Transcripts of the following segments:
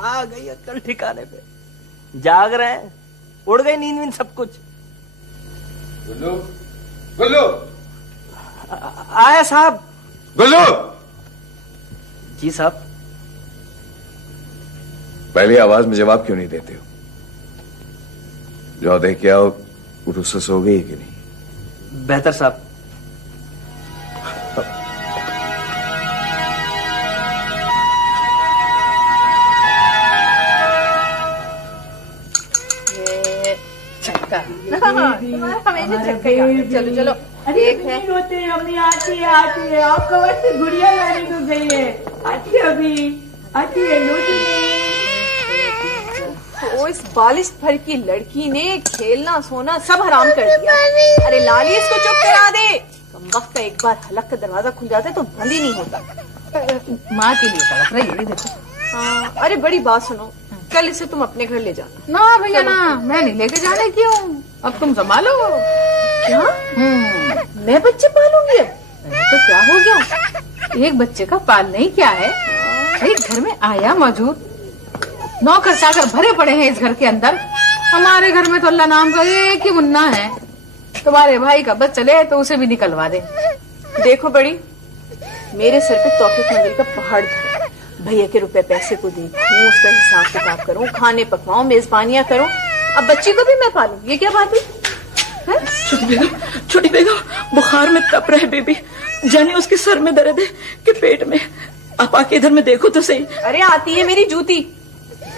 आ गई अक्ल ठिकाने पे, जाग रहे हैं, उड़ गई नींद वींद सब कुछ। गुल्लू, गुल्लू, आया साहब। गुल्लू। जी साहब। पहली आवाज में जवाब क्यों नहीं देते हो? जो देख के आओ, उरुसा सो गई कि नहीं? बेहतर साहब। हमेशा चलो चलो एक है होते अम्मी आती है आपका वैसे गुड़िया लाने को गई है। आती है अभी, आती है तो इस बालिश भर की लड़की ने खेलना सोना सब हराम कर दिया। अरे लाली इसको चुप करा दे। कमबख्त का एक बार हलक का दरवाजा खुल जाता है तो बंद ही नहीं होता। माँ के लिए तड़प रही है देखो। हाँ, अरे बड़ी बात सुनो, कल इसे तुम अपने घर ले जाना। ना भैया ना, मैं नहीं लेके जाने क्यों, अब तुम संभालो। क्या? मैं बच्चे पालूंगी अब? तो क्या हो गया, एक बच्चे का पालना ही क्या है। एक घर में आया मौजूद, नौकर चाकर भरे पड़े हैं इस घर के अंदर। हमारे घर में तो अल्लाह नाम का एक ही मुन्ना है। तुम्हारे भाई का बच्चा चले तो उसे भी निकलवा दे। देखो बड़ी, मेरे सर पे तौफीक मंजिल का पहाड़ था। भैया के रुपए पैसे को देखूं, उसका हिसाब किताब करूं, खाने पकवाऊं, मेजबानियां करूं। अब बच्ची को भी मैं पालूं, ये क्या बात है? छोटी बेगम बुखार में तप रहे बेबी, जाने उसके सर में दर्द है कि पेट में। आप आके इधर में देखो तो सही। अरे आती है मेरी जूती।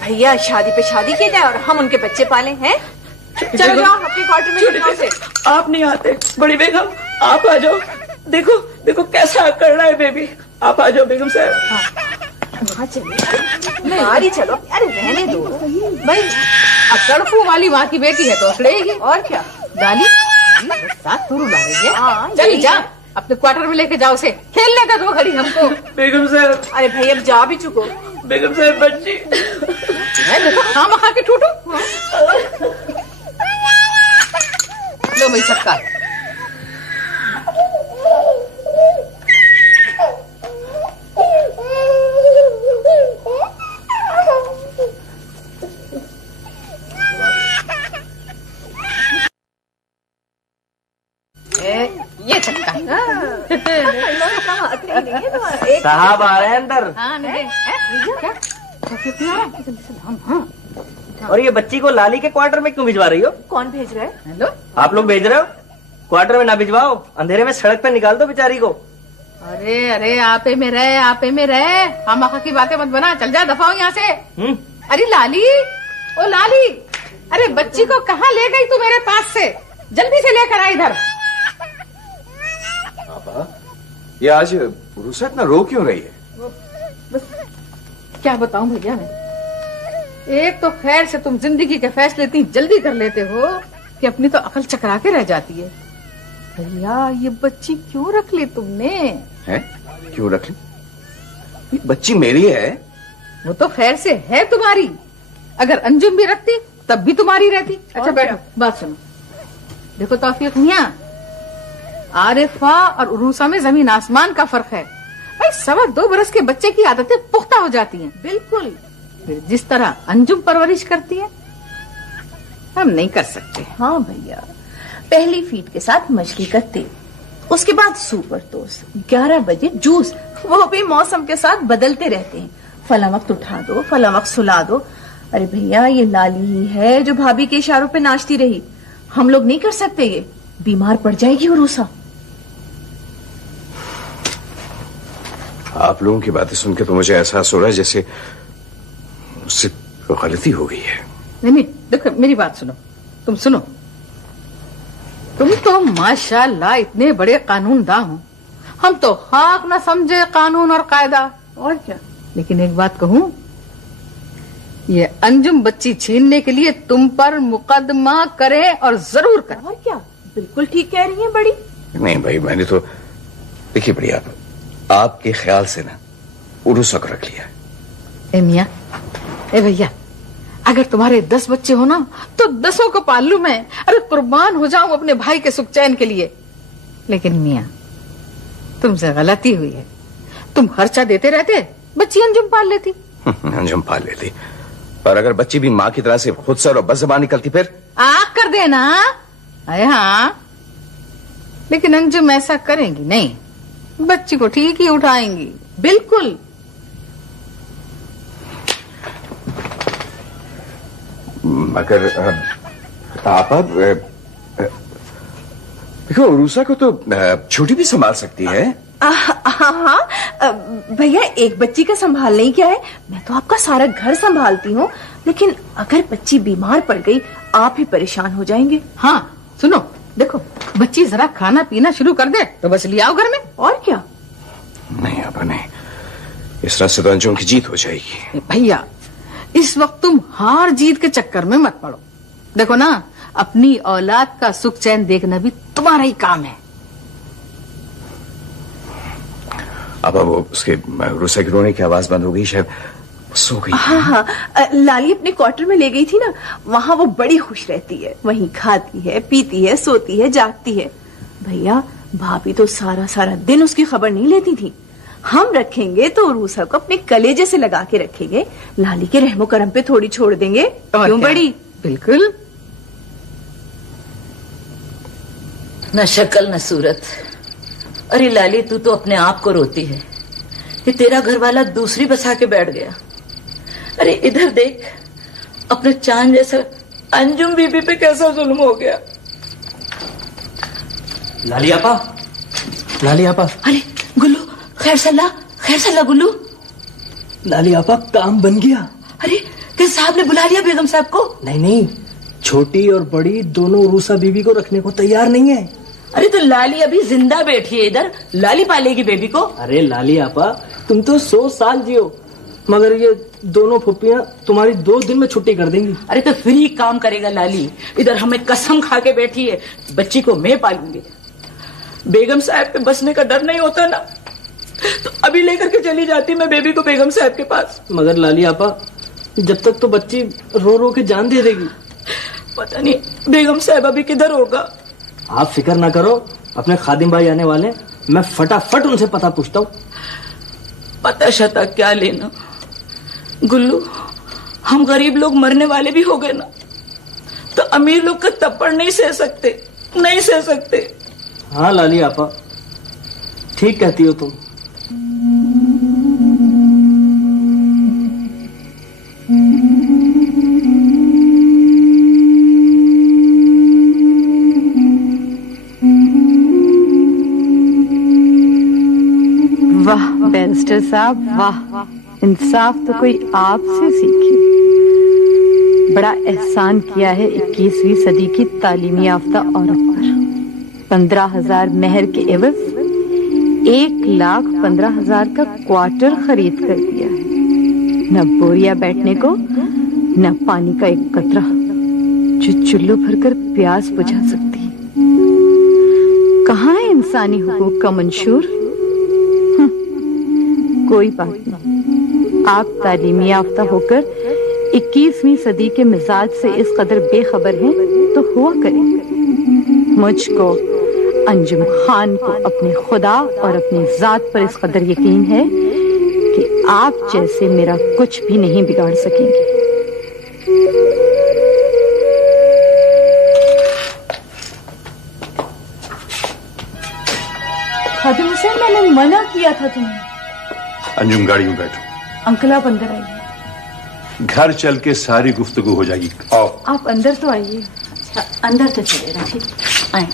भैया शादी पे शादी की जाए और हम उनके बच्चे पाले हैं। चलो जाओ अपने क्वार्टर में जाओ से। आप नहीं आते, बड़ी बेगम आप आ जाओ। देखो देखो कैसा कर रहा है बेबी, आप आ जाओ बेगम साहब। वहाँ चलिए, बाहर ही चलो। अरे रहने दो भाई, अब तड़पू वाली माँ की बेटी है तो उछलेगी और क्या। डाली साथ तुरु ला रही है। हाँ, चल जा अपने क्वार्टर में लेके जाओ, उसे खेलने का दो घड़ी हमको। बेगम साहब, अरे भैया अब जा भी चुको। बेगम साहब बच्ची। मैं देखो खाम खा के ठूठू। लो भाई सबका। ये चक्का। साहब आ रहे हैं अंदर। हाँ नहीं क्या? और ये बच्ची को लाली के क्वार्टर में क्यों भिजवा रही हो? कौन भेज रहा है? हेलो, आप लोग भेज रहे हो? क्वार्टर में ना भिजवाओ, अंधेरे में सड़क पे निकाल दो बेचारी को। अरे अरे आपे में रहे, आपे में रहे, हम आखा की बातें मत बना, चल जा दफा हो यहाँ से। अरे लाली, ओ लाली, अरे बच्ची को कहाँ ले गई तू मेरे पास से? जल्दी से लेकर आ इधर। ये आज पुरुषा इतना रो क्यों रही है? बस क्या बताऊं भैया मैं, एक तो खैर से तुम जिंदगी के फैसले इतनी जल्दी कर लेते हो कि अपनी तो अकल चकरा के रह जाती है। भैया ये बच्ची क्यों रख ली तुमने? हैं? क्यों रख ली? ये बच्ची मेरी है। वो तो खैर से है तुम्हारी, अगर अंजुम भी रखती तब भी तुम्हारी रहती। अच्छा बैठो, बात सुनो। देखो तौफीक मियां, आरिफा और उरूसा में जमीन आसमान का फर्क है भाई। 2.25 बरस के बच्चे की आदतें पुख्ता हो जाती हैं। बिल्कुल। फिर जिस तरह अंजुम परवरिश करती है हम नहीं कर सकते। हाँ भैया, पहली फीड के साथ मछली का तेल, उसके बाद सुपर टोस्ट, 11 बजे जूस, वो भी मौसम के साथ बदलते रहते हैं। फला वक्त उठा दो, फला वक्त सुला दो। अरे भैया ये लाली ही है जो भाभी के इशारों पे नाचती रही। हम लोग नहीं कर सकते, ये बीमार पड़ जाएगी उरूसा। आप लोगों की बातें सुन के तो मुझे एहसास हो रहा है जैसे उससे गलती हो गई है। नहीं देखो मेरी बात सुनो, तुम सुनो। तुम तो माशाल्लाह इतने बड़े कानूनदा हो, हम तो खाक ना समझे कानून और कायदा। और क्या। लेकिन एक बात कहूं, ये अंजुम बच्ची छीनने के लिए तुम पर मुकदमा करे और जरूर करे। और क्या, बिल्कुल ठीक कह रही है बड़ी। नहीं भाई, मैंने तो देखिए बड़ी आपके ख्याल से ना उरूसा को रख लिया। ए मियां, ए भैया, अगर तुम्हारे 10 बच्चे हो ना तो 10 को पाल लूं मैं। अरे कुर्बान हो जाऊं अपने भाई के सुख चैन के लिए। लेकिन मियां, तुमसे गलती हुई है। तुम खर्चा देते रहते, बच्ची अंजुम पाल लेती। अंजुम पाल लेती, और अगर बच्ची भी माँ की तरह से खुद सर और बस ज़बान निकलती फिर आग कर देना। अरे हाँ, लेकिन अंजुम ऐसा करेंगी नहीं, बच्ची को ठीक ही उठाएंगी। बिल्कुल। मगर आप अब देखो, रूसा को तो छोटी भी संभाल सकती है। हाँ, भैया एक बच्ची का संभालना ही क्या है, मैं तो आपका सारा घर संभालती हूँ। लेकिन अगर बच्ची बीमार पड़ गई आप ही परेशान हो जाएंगे। हाँ सुनो, देखो बच्ची जरा खाना पीना शुरू कर दे तो बस ले आओ घर में। और क्या? नहीं अब नहीं, इस तरह से तो अंजुम की जीत हो जाएगी। भैया इस वक्त तुम हार जीत के चक्कर में मत पड़ो। देखो ना, अपनी औलाद का सुख चैन देखना भी तुम्हारा ही काम है। अब वो उसके रूसा की रोने की आवाज बंद हो गई, शायद सो गई। हाँ, लाली अपने क्वार्टर में ले गई थी ना, वहाँ वो बड़ी खुश रहती है, वहीं खाती है, पीती है, सोती है, जागती है। भैया भाभी तो सारा सारा दिन उसकी खबर नहीं लेती थी। हम रखेंगे तो रूसा को अपने कलेजे से लगा के रखेंगे, लाली के रहमो करम पे थोड़ी छोड़ देंगे। क्यों बड़ी? बिल्कुल। न शक्ल न सूरत। अरे लाली, तू तो अपने आप को रोती है कि तेरा घर वाला दूसरी बसा के बैठ गया। अरे इधर देख, अपने चांद जैसा अंजुम बीबी पे कैसा जुल्म हो गया। लाली आपा, लाली आपा। अरे गुल्लू, खैर सल्ला गुल्लू। लाली आपा, काम बन गया। अरे क्या साहब ने बुला लिया बेगम साहब को? नहीं, छोटी और बड़ी दोनों रूसा बीबी को रखने को तैयार नहीं है। अरे तो लाली अभी जिंदा बैठी है इधर, लाली पालेगी बेबी को। अरे लाली आपा, तुम तो 100 साल जियो, मगर ये दोनों फुप्पियां तुम्हारी 2 दिन में छुट्टी कर देंगी। अरे तो फ्री काम करेगा लाली, इधर हमें कसम खा के बैठी है बच्ची को मैं पालूंगी। बेगम साहब पे बसने का डर नहीं होता ना, तो अभी लेकर के चली जाती मैं बेबी को बेगम साहब के पास। मगर लाली आपा, जब तक तो बच्ची रो रो के जान दे देगी। पता नहीं बेगम साहब अभी किधर होगा। आप फिक्र ना करो, अपने खादिम भाई आने वाले, मैं फटाफट उनसे पता पूछता हूँ। पता शता क्या लेना गुल्लू, हम गरीब लोग मरने वाले भी हो गए ना, तो अमीर लोग का थप्पड़ नहीं सह सकते। हाँ लाली आपा, ठीक कहती हो तुम। वाह बैरिस्टर साहब, वाह, इंसाफ तो कोई आपसे सीखे। बड़ा एहसान किया है 21वीं सदी की तालीमी याफ्ता औरत पर। 15,000 मेहर के एवज 1,15,000 का क्वार्टर खरीद कर दिया है। न बोरिया बैठने को, न पानी का एक कतरा जो चुल्लू भरकर प्यास बुझा सकती है। कहाँ है इंसानी हुकूक का मंशूर? कोई बात नहीं, आप तालीमी याफ्ता होकर 21वीं सदी के मिजाज से इस कदर बेखबर हैं तो हुआ करें। मुझको, अंजुम खान को अपने खुदा और अपनी जात पर इस कदर यकीन है कि आप जैसे मेरा कुछ भी नहीं बिगाड़ सकेंगे। खादिम हुसैन, मैंने मना किया था तुम्हें। अंजुम गाड़ी में बैठो। अंकल आप अंदर आइए। घर चल के सारी गुफ्तगू हो जाएगी। आओ। आप अंदर तो आइए। अंदर तो चले रखी आए।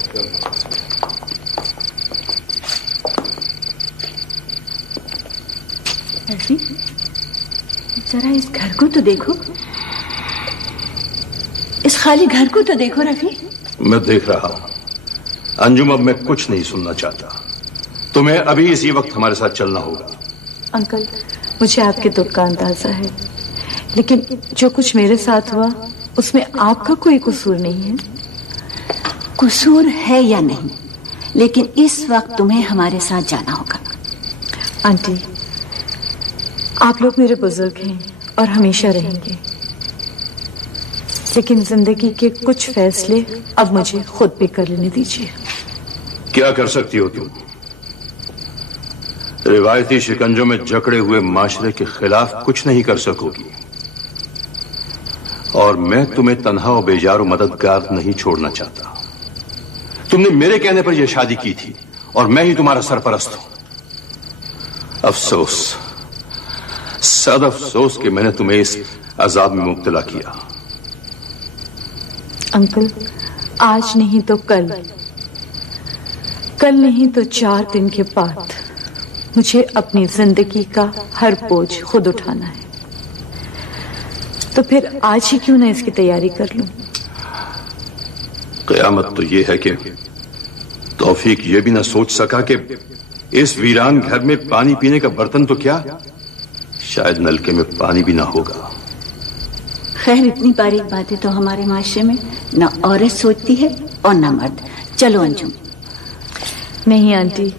रफी, जरा इस घर को तो देखो, इस खाली घर को तो देखो रफी। मैं देख रहा हूं। अंजुम, अब मैं कुछ नहीं सुनना चाहता। तुम्हें अभी इसी वक्त हमारे साथ चलना होगा। अंकल, मुझे आपके दुख का अंदाजा है, लेकिन जो कुछ मेरे साथ हुआ उसमें आपका कोई कसूर नहीं है। कसूर है या नहीं, लेकिन इस वक्त तुम्हें हमारे साथ जाना होगा। आंटी, आप लोग मेरे बुजुर्ग हैं और हमेशा रहेंगे, लेकिन जिंदगी के कुछ फैसले अब मुझे खुद भी कर लेने दीजिए। क्या कर सकती हो तुम? रिवायती शिकंजों में जकड़े हुए माशरे के खिलाफ कुछ नहीं कर सकोगी, और मैं तुम्हें तन्हा और बेजार मददगार नहीं छोड़ना चाहता। तुमने मेरे कहने पर यह शादी की थी और मैं ही तुम्हारा सरपरस्त हूं। अफसोस, सद अफसोस कि मैंने तुम्हें इस अजाब में मुब्तला किया। अंकल, आज नहीं तो कल नहीं तो 4 दिन के बाद मुझे अपनी जिंदगी का हर बोझ खुद उठाना है। तो फिर आज ही क्यों ना इसकी तैयारी कर लूं? कयामत तो यह है कि तौफीक यह भी ना सोच सका कि इस वीरान घर में पानी पीने का बर्तन तो क्या, शायद नलके में पानी भी ना होगा। खैर, इतनी बारीक बातें तो हमारे माशरे में न औरत सोचती है और न मर्द। चलो अंजुम। नहीं आंटी,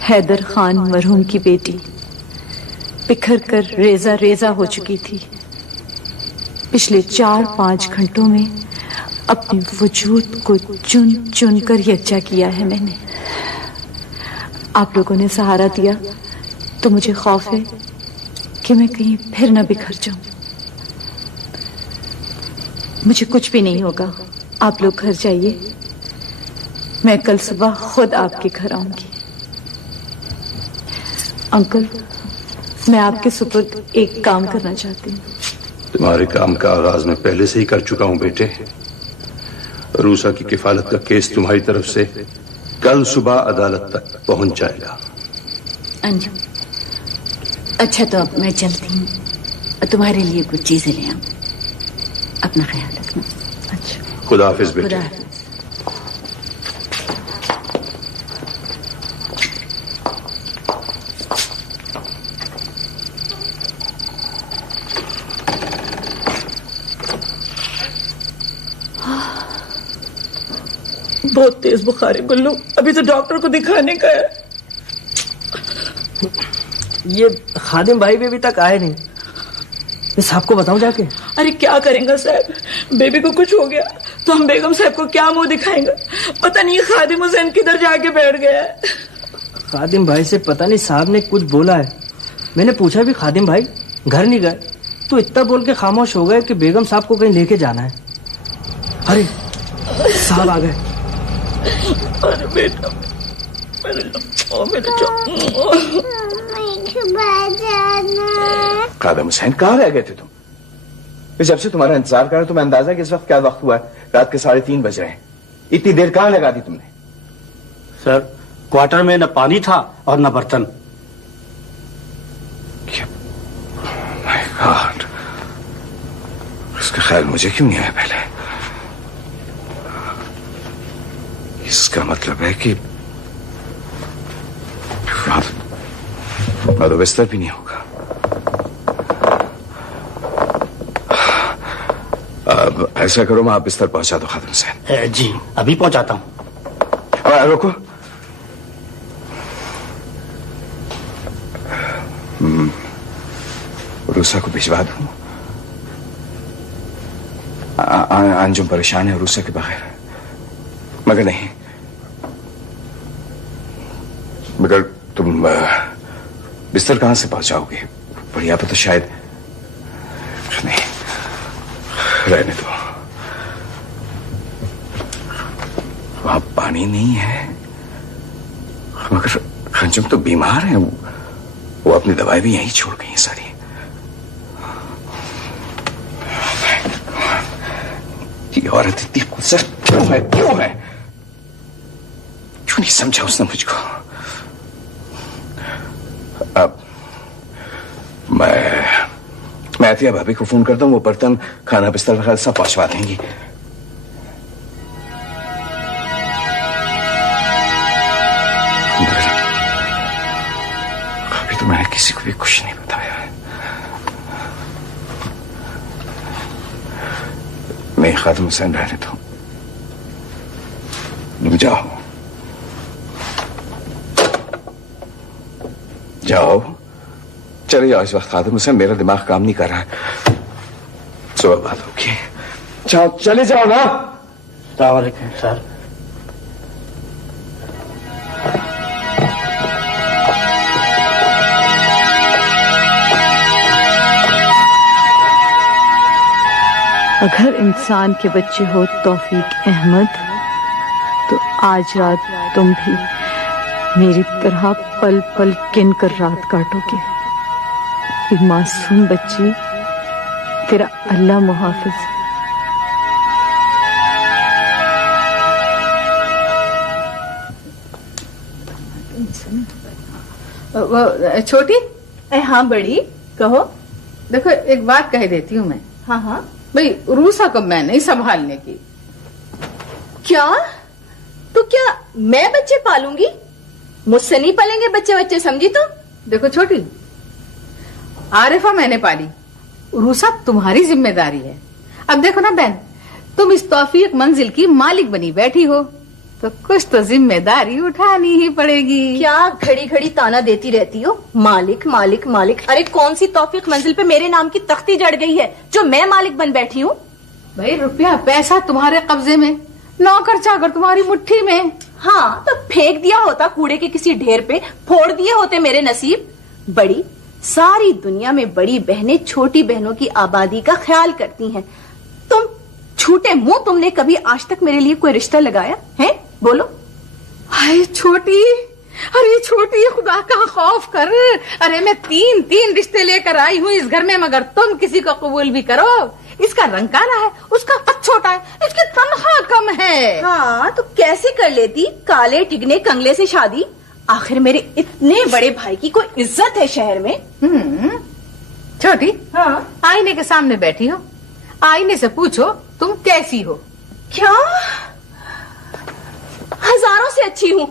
हैदर खान मरहूम की बेटी बिखर कर रेजा रेजा हो चुकी थी। पिछले 4-5 घंटों में अपने वजूद को चुन चुन कर यकजा किया है मैंने। आप लोगों ने सहारा दिया तो मुझे खौफ है कि मैं कहीं फिर न बिखर जाऊं। मुझे कुछ भी नहीं होगा, आप लोग घर जाइए, मैं कल सुबह खुद आपके घर आऊंगी। अंकल, मैं आपके सुपुर्द एक काम करना चाहती हूँ। तुम्हारे काम का आगाज मैं पहले से ही कर चुका हूं बेटे। रूसा की किफालत का केस तुम्हारी तरफ से कल सुबह अदालत तक पहुंच जाएगा। अंजुम, अच्छा तो अब मैं चलती हूँ और तुम्हारे लिए कुछ चीजें ले आऊं। अपना ख्याल रखना। अच्छा, खुदा हाफिज बेटे। खुदा हाफिज। बहुत तेज बुखार है गुल्लू, अभी तो डॉक्टर को दिखाने का है। ये खादिम भाई भी अभी तक आए नहीं। मैं साहब को बताऊं जाके? अरे क्या करेंगे साहब, बेबी को कुछ हो गया तो हम बेगम साहब को क्या मुंह दिखाएंगे? पता नहीं खादिम हुसैन किधर जाके बैठ गया है। खादिम भाई से पता नहीं साहब ने कुछ बोला है। मैंने पूछा भी, खादिम भाई घर नहीं गए, तो इतना बोल के खामोश हो गए कि बेगम साहब को कहीं लेके जाना है। अरे साहब आ गए। अरे बेटा, खादिम हुसैन, कहाँ रह गए थे तुम? जब से तुम्हारा इंतजार कर रहा तो मैं अंदाजा कि इस वक्त क्या वक्त हुआ है। रात के 3:30 बज रहे हैं। इतनी देर कहाँ लगा दी तुमने? सर, क्वार्टर में न पानी था और न बर्तन। माय गॉड, इसका ख्याल मुझे क्यों नहीं आया पहले? इसका मतलब है कि तो बिस्तर भी नहीं होगा। अब ऐसा करो, मैं आप बिस्तर पहुंचा दो खादिम हुसैन। जी, अभी पहुंचाता हूं। रुको, रूसा को भिजवा दूं? अंजुम परेशान है रूसा के बगैर। मगर नहीं, मगर तुम बिस्तर कहां से पहुंचाओगे? बढ़िया पर तो शायद नहीं, रहने दो। वहां पानी नहीं है, मगर अंजुम तो बीमार है। वो अपनी दवाई भी यहीं छोड़ गई सारी। ये औरत इतनी गुस्सा क्यों है? क्यों नहीं समझा उसने मुझको? अब मैं अतिया भाभी को फोन करता हूँ, वो बर्तन, खाना, बिस्तर वगैरह सब पहुंचवा देंगी। अभी तो मैंने किसी को भी कुछ नहीं बताया है। नहीं खादिम हुसैन, रहने दो, तुम जाओ जाओ, चले जाओ। इस वक्त खादिम हुसैन, मेरा दिमाग काम नहीं कर रहा है। सुबह बात होगी। जाओ, चले जाओ ना। अस्सलाम वालेकुम सर। अगर इंसान के बच्चे हो तौफीक अहमद, तो आज रात तुम भी मेरी तरह पल पल किन कर रात काटोगे। ये मासूम बच्ची तेरा अल्लाह मुहाफिज। छोटी, हाँ बड़ी, कहो। देखो एक बात कह देती हूँ मैं। हाँ हाँ। भाई रूसा को मैं नहीं संभालने की। क्या? तो क्या मैं बच्चे पालूंगी? मुझसे नहीं पालेंगे बच्चे, समझी तुम? देखो छोटी, आरिफा मैंने पाली, रूसा तुम्हारी जिम्मेदारी है। अब देखो ना बहन, तुम इस तौफीक मंजिल की मालिक बनी बैठी हो, तो कुछ तो जिम्मेदारी उठानी ही पड़ेगी। क्या घड़ी घड़ी ताना देती रहती हो, मालिक मालिक मालिक? अरे कौन सी तौफीक मंजिल पे मेरे नाम की तख्ती जड़ गई है जो मैं मालिक बन बैठी हूँ? भाई रुपया पैसा तुम्हारे कब्जे में, नौकर चाकर तुम्हारी मुट्ठी में। हाँ तो फेंक दिया होता कूड़े के किसी ढेर पे, फोड़ दिए होते मेरे नसीब। बड़ी, सारी दुनिया में बड़ी बहनें छोटी बहनों की आबादी का ख्याल करती हैं। तुम झूठे मुंह, तुमने कभी आज तक मेरे लिए कोई रिश्ता लगाया है? बोलो। हाय छोटी, अरे छोटी खुदा का खौफ कर। अरे मैं तीन रिश्ते लेकर आई हूँ इस घर में, मगर तुम किसी को कबूल भी करो। इसका रंग काला है, उसका कद छोटा है, इसकी तनख्वाह कम है। हाँ तो कैसे कर लेती काले टिगने कंगले से शादी? आखिर मेरे इतने बड़े भाई की कोई इज्जत है शहर में। छोटी, हाँ, आईने के सामने बैठी हो, आईने से पूछो तुम कैसी हो। क्या? हजारों से अच्छी हूँ।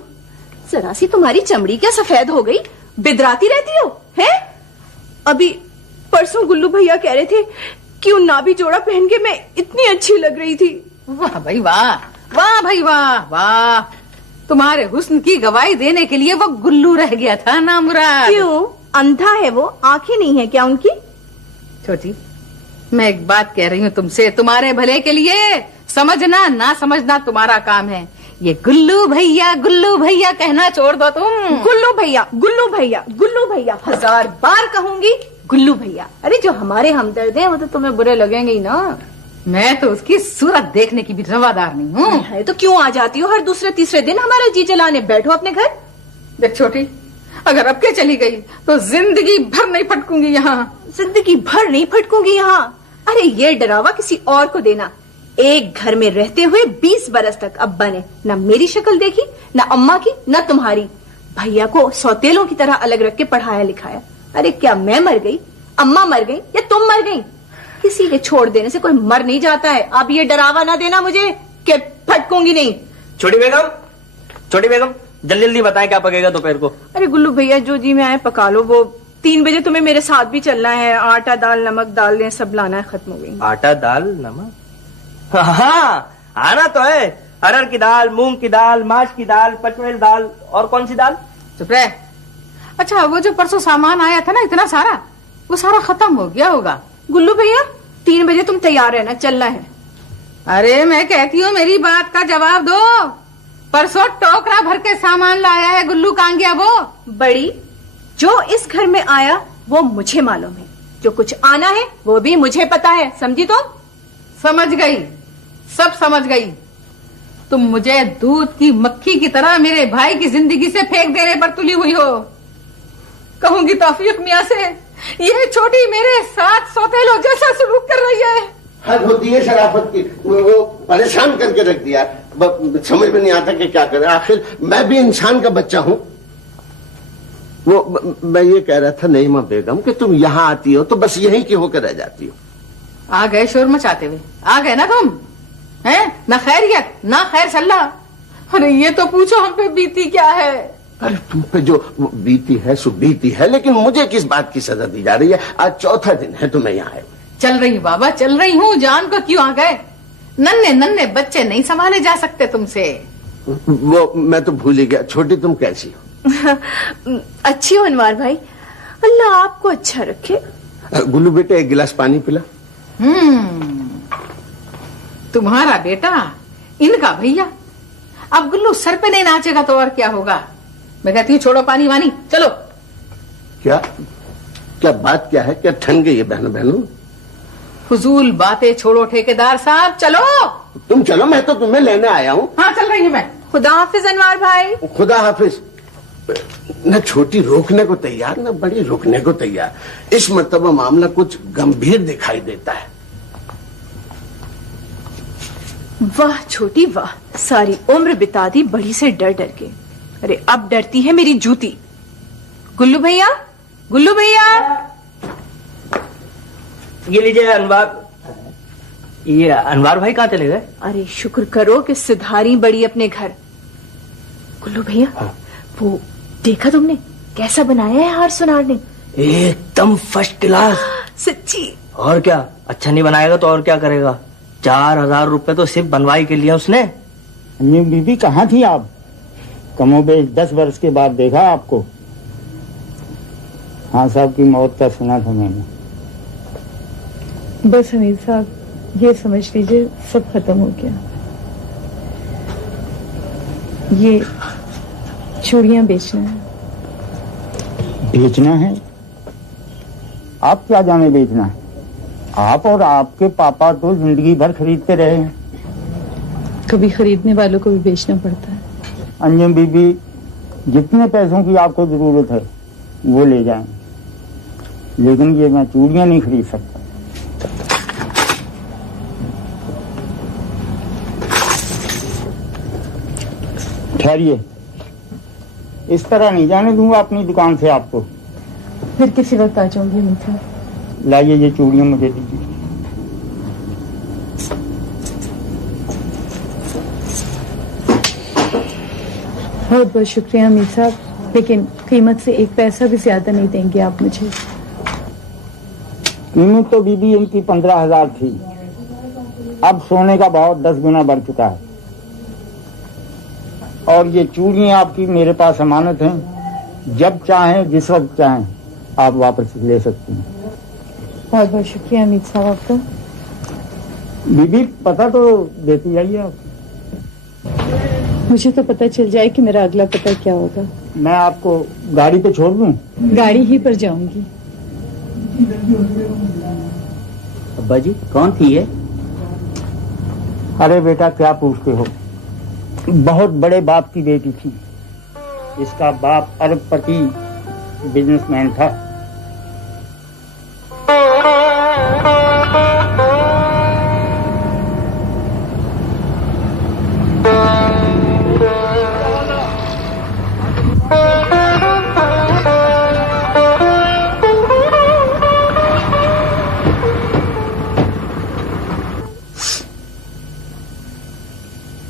जरा सी तुम्हारी चमड़ी क्या सफेद हो गई? बिदराती रहती हो हैं? अभी परसों गुल्लू भैया कह रहे थे कि उन नाभि जोड़ा पहन के मैं इतनी अच्छी लग रही थी। वाह भाई वाह, वाह भाई वाह वाह। तुम्हारे हुस्न की गवाही देने के लिए वो गुल्लू रह गया था ना मुराद। क्यों? अंधा है वो? आंखें नहीं है क्या उनकी? छोटी, मैं एक बात कह रही हूँ तुमसे, तुम्हारे भले के लिए। समझना ना समझना तुम्हारा काम है। ये गुल्लू भैया कहना छोड़ दो तुम। गुल्लू भैया गुल्लू भैया गुल्लू भैया 1000 बार कहूंगी गुल्लू भैया। अरे जो हमारे हमदर्द हैं वो तो तुम्हें बुरे लगेंगे ही ना। मैं तो उसकी सूरत देखने की भी रवादार नहीं हूँ। तो क्यों आ जाती हो हर दूसरे तीसरे दिन हमारा जी जलाने? बैठो अपने घर। देख छोटी, अगर अब के चली गई तो जिंदगी भर नहीं फटकूंगी यहाँ। जिंदगी भर नहीं फटकूंगी यहाँ? अरे ये डरावा किसी और को देना। एक घर में रहते हुए 20 बरस तक अब्बा ने न मेरी शक्ल देखी, न अम्मा की, न तुम्हारी। भैया को सौतेलों की तरह अलग रख के पढ़ाया लिखाया। अरे क्या मैं मर गई, अम्मा मर गई या तुम मर गई? किसी के छोड़ देने से कोई मर नहीं जाता है। अब ये डरावा ना देना मुझे कि फटकूंगी नहीं। छोटी बेगम, जल्दी जल्दी बताएं क्या पकेगा दोपहर को? अरे गुल्लू भैया जो जी में आए पका लो। वो 3 बजे तुम्हें मेरे साथ भी चलना है। आटा दाल नमक दाल सब लाना है, खत्म हो गई। आटा दाल नमक? हाँ आना तो है। अरहर की दाल, मूंग की दाल, माछ की दाल, पचमेल दाल और कौन सी दाल? चुप रह। अच्छा वो जो परसों सामान आया था ना इतना सारा, वो सारा खत्म हो गया होगा। गुल्लू भैया 3 बजे तुम तैयार रहना, चलना है। अरे मैं कहती हूँ मेरी बात का जवाब दो। परसों टोकरा भर के सामान लाया है गुल्लू, कहाँ गया वो? बड़ी, जो इस घर में आया वो मुझे मालूम है, जो कुछ आना है वो भी मुझे पता है, समझी? तो समझ गई, सब समझ गई। तुम मुझे दूध की मक्खी की तरह मेरे भाई की जिंदगी से फेंक देने पर तुली हुई हो। कहूंगी तौफीक मियां से, यह छोटी मेरे साथ सौतेलो जैसा सलूक कर रही है। हद होती है शराफत की। वो परेशान करके रख दिया, समझ में नहीं आता कि क्या करे। आखिर मैं भी इंसान का बच्चा हूँ। वो मैं ये कह रहा था नईमा बेगम कि तुम यहाँ आती हो तो बस यहीं की होकर रह जाती हो। आ गए शोर मचाते हुए, आ गए ना तुम, हैं? ना खैरियत ना खैर सल्लाह। अरे ये तो पूछो हम पे बीती क्या है। अरे तुम पे जो बीती है सो बीती है, लेकिन मुझे किस बात की सजा दी जा रही है? आज चौथा दिन है तुम्हें यहाँ आए। चल रही हूँ बाबा, चल रही हूँ। जान को क्यों आ गए? नन्हे नन्हे बच्चे नहीं संभाले जा सकते तुमसे। वो मैं तो भूल ही गया। छोटी तुम कैसी हो? अच्छी हो अनवार भाई, अल्लाह आपको अच्छा रखे। गुल्लू बेटे एक गिलास पानी पिला। तुम्हारा बेटा, इनका भैया। अब गुल्लू सर पे नहीं नाचेगा तो और क्या होगा? मैं कहती हूँ छोड़ो पानी वानी, चलो। क्या बात क्या है? क्या ठन गई है बहनों? फजूल बातें छोड़ो ठेकेदार साहब, चलो। तुम चलो, मैं तो तुम्हें लेने आया हूँ। हाँ चल रही हूँ मैं। खुदा हाफिज अनवार भाई। खुदा हाफिज। न छोटी रोकने को तैयार, न बड़ी रुकने को तैयार। इस मर्तबा मामला कुछ गंभीर दिखाई देता है। वाह छोटी वाह, सारी उम्र बिता दी बड़ी से डर डर के। अरे अब डरती है मेरी जूती। गुल्लू भैया, गुल्लू भैया। ये लीजिए अनवार। ये अनवार भाई कहाँ चले गए? अरे शुक्र करो कि सिधारी बड़ी अपने घर। गुल्लू भैया, हाँ। वो देखा तुमने कैसा बनाया है हार सुनार ने? एकदम फर्स्ट क्लास। सच्ची? और क्या, अच्छा नहीं बनाएगा तो और क्या करेगा। 4000 रुपए तो सिर्फ बनवाई के लिए उसने। अंजुम बीबी कहाँ थी आप? कमोबेश 10 वर्ष के बाद देखा आपको। हाँ साहब की मौत का सुना था मैंने। बस हमीद साहब, ये समझ लीजिए सब खत्म हो गया। ये चूड़ियां बेचना है। बेचना है? आप क्या जाने बेचना है? आप और आपके पापा तो जिंदगी भर खरीदते रहे हैं। कभी खरीदने वालों को भी बेचना पड़ता है। अंजुम बीबी, जितने पैसों की आपको जरूरत है वो ले जाएं, लेकिन ये मैं चूड़ियां नहीं खरीद सकता। ठहरिए, इस तरह नहीं जाने दूंगा अपनी दुकान से आपको। फिर किसी वक्त आ जाऊंगी मीठा। लाइए ये चूड़ियां मुझे दीजिए। बहुत बहुत शुक्रिया अमीर साहब, लेकिन कीमत से 1 पैसा भी ज्यादा नहीं देंगे आप मुझे। कीमत तो बीबी इनकी 15,000 थी, अब सोने का भाव 10 गुना बढ़ चुका है। और ये चूड़ियां आपकी मेरे पास अमानत हैं, जब चाहें जिस वक्त चाहें आप वापस ले सकती हैं। बहुत बहुत शुक्रिया अमीर साहब आपका। बीबी पता तो देती जाइए आप। मुझे तो पता चल जाए कि मेरा अगला पता क्या होगा। मैं आपको गाड़ी पे छोड़ दूं? गाड़ी ही पर जाऊंगी। अब्बा जी कौन थी ये? अरे बेटा क्या पूछते हो, बहुत बड़े बाप की बेटी थी। इसका बाप अरबपति बिजनेसमैन था।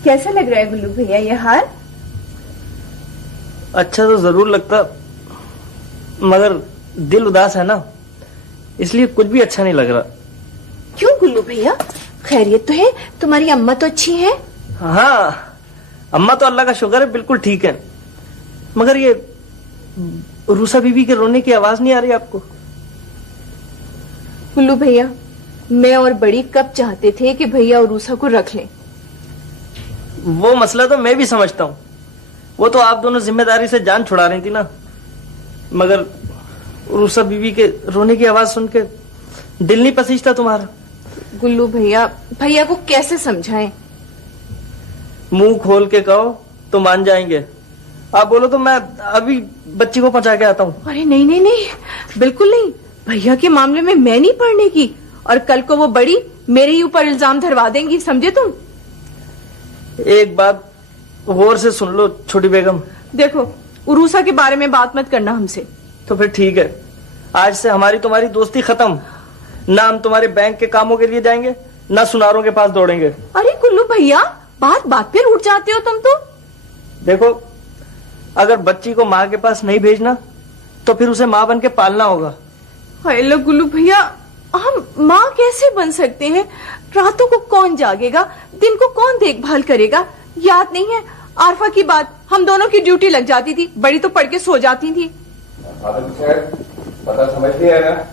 कैसा लग रहा है गुल्लू भैया ये हार? अच्छा तो जरूर लगता, मगर दिल उदास है ना, इसलिए कुछ भी अच्छा नहीं लग रहा। क्यों गुल्लू भैया, खैरियत तो है? तुम्हारी अम्मा तो अच्छी है? हाँ, अम्मा तो अल्लाह का शुक्र है बिल्कुल ठीक है, मगर ये रूसा बीबी के रोने की आवाज नहीं आ रही आपको? गुल्लू भैया, मैं और बड़ी कब चाहते थे कि भैया और रूसा को रख लें। वो मसला तो मैं भी समझता हूँ, वो तो आप दोनों जिम्मेदारी से जान छुड़ा रही थी ना, मगर रूसा बीबी के रोने की आवाज सुन के दिल नहीं पसीजता तुम्हारा? गुल्लू भैया, भैया को कैसे समझाएं? मुंह खोल के कहो तो मान जाएंगे, आप बोलो तो मैं अभी बच्ची को पहुंचा के आता हूँ। अरे नहीं नहीं नहीं, बिल्कुल नहीं, भैया के मामले में मैं नहीं पढ़ने की, और कल को वो बड़ी मेरे ही ऊपर इल्जाम धरवा देंगी, समझे तुम? एक बात गौर से सुन लो छोटी बेगम। देखो, उरूसा के बारे में बात मत करना हमसे। तो फिर ठीक है, आज से हमारी तुम्हारी दोस्ती खत्म, ना हम तुम्हारे बैंक के कामों के लिए जाएंगे, ना सुनारों के पास दौड़ेंगे। अरे गुल्लू भैया, बात बात पे उठ जाते हो तुम तो। देखो, अगर बच्ची को माँ के पास नहीं भेजना तो फिर उसे माँ बन के पालना होगा। हेलो गुल्लू भैया, हम माँ कैसे बन सकते हैं? रातों को कौन जागेगा, दिन को कौन देखभाल करेगा? याद नहीं है आरफा की बात, हम दोनों की ड्यूटी लग जाती थी, बड़ी तो पढ़ के सो जाती थी। पता समझ लिया है ना?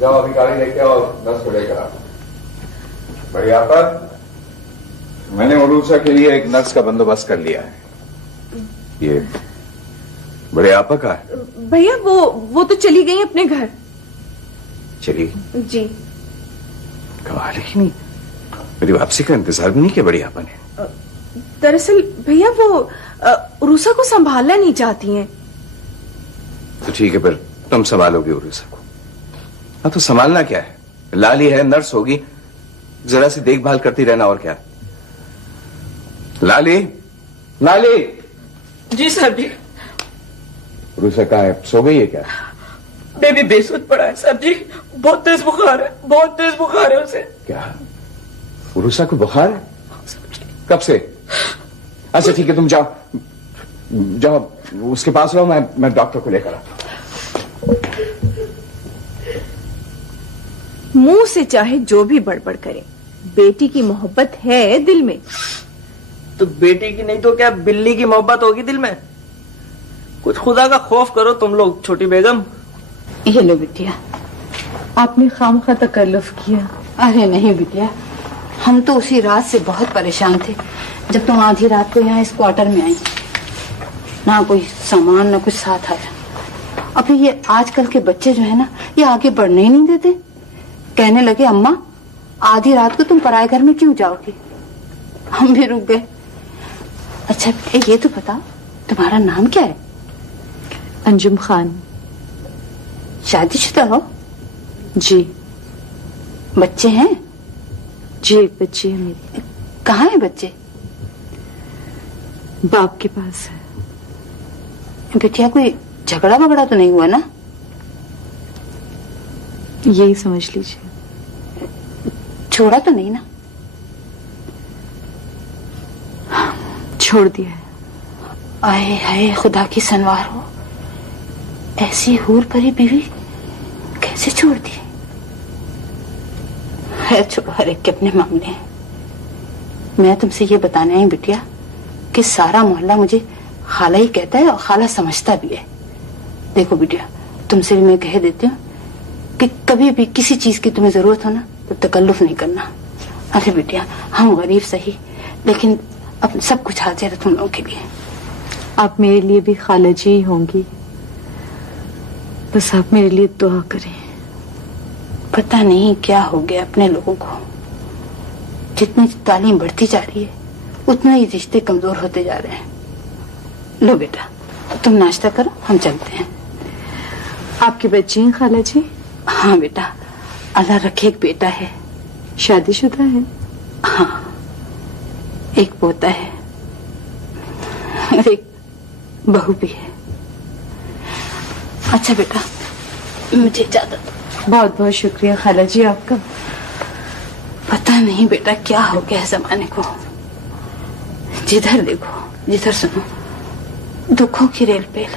जाओ अभी गाड़ी लेके आओ, 10 को लेकर आओ। बढ़िया, पर मैंने उरूसा के लिए एक नर्स का बंदोबस्त कर लिया है। ये बड़े आपा का है? भैया वो तो चली गई अपने घर। चली? जी। कमाल है कि नहीं, मेरी वापसी का इंतजार भी नहीं किया बड़ी आपा ने। दरअसल भैया वो उरूसा को संभालना नहीं चाहती हैं। तो ठीक है, फिर तुम संभालोगे उरूसा को। हाँ तो संभालना क्या है, लाली है, नर्स होगी, जरा सी देखभाल करती रहना और क्या। लाली, लाली। जी साहब जी। उरूसा कहाँ है, सो गई है क्या? बेबी बेसुध पड़ा है साहब जी, बहुत तेज बुखार है, बहुत तेज बुखार है उसे। क्या उरूसा को बुखार है? कब से? अच्छा ठीक है, तुम जाओ जाओ उसके पास रहो, मैं डॉक्टर को लेकर आता हूं। मुंह से चाहे जो भी बड़बड़ करे, बेटी की मोहब्बत है दिल में। तो बेटी की नहीं तो क्या बिल्ली की मोहब्बत होगी दिल में? कुछ खुदा का खौफ करो तुम लोग छोटी बेगम। ये लो बिटिया, आपने खामखा तकल्लुफ किया। अरे नहीं बिटिया, हम तो उसी रात से बहुत परेशान थे जब तुम आधी रात को यहाँ इस क्वार्टर में आई। ना कोई सामान ना कुछ साथ आया। अभी ये आजकल के बच्चे जो है ना, ये आगे बढ़ने ही नहीं देते। कहने लगे अम्मा आधी रात को तुम पराए घर में क्यों जाओगी। हम भी रुक गए। अच्छा ये तो बताओ तुम्हारा नाम क्या है? अंजुम खान। शादीशुदा हो? जी। बच्चे हैं? जी एक बच्ची है मेरी। कहाँ है बच्चे? बाप के पास है। बिटिया कोई झगड़ा वगड़ा तो नहीं हुआ ना? यही समझ लीजिए। छोड़ा तो नहीं ना? छोड़ दिया है। आए हाय खुदा की सनवार हो, ऐसी हूर भरी बीवी कैसे छोड़ दी? है छोड़ो, हर एक के अपने मामले हैं। मैं तुमसे ये बताने आई बिटिया कि सारा मोहल्ला मुझे खाला ही कहता है और खाला समझता भी है। देखो बिटिया, तुमसे भी मैं कह देती हूँ कि कभी भी किसी चीज की तुम्हें जरूरत हो ना तो तकल्लुफ नहीं करना। अरे बिटिया हम गरीब सही, लेकिन अब सब कुछ हाजिर है तुम लोगों के लिए। आप मेरे लिए भी खाला जी ही होंगी, बस आप मेरे लिए दुआ करें। पता नहीं क्या हो गया अपने लोगों को, जितनी तालीम बढ़ती जा रही है उतना ही रिश्ते कमजोर होते जा रहे हैं। लो बेटा तुम नाश्ता करो, हम चलते हैं। आपके बच्चे हैं खाला जी? हाँ बेटा, अल्लाह रखे एक बेटा है। शादीशुदा है? हाँ, एक पोता है और एक बहू भी है। अच्छा बेटा मुझे इजाजत। बहुत बहुत शुक्रिया खाला जी आपका। पता नहीं बेटा क्या हो गया जमाने को, जिधर देखो जिधर सुनो दुखों की रेल पेल।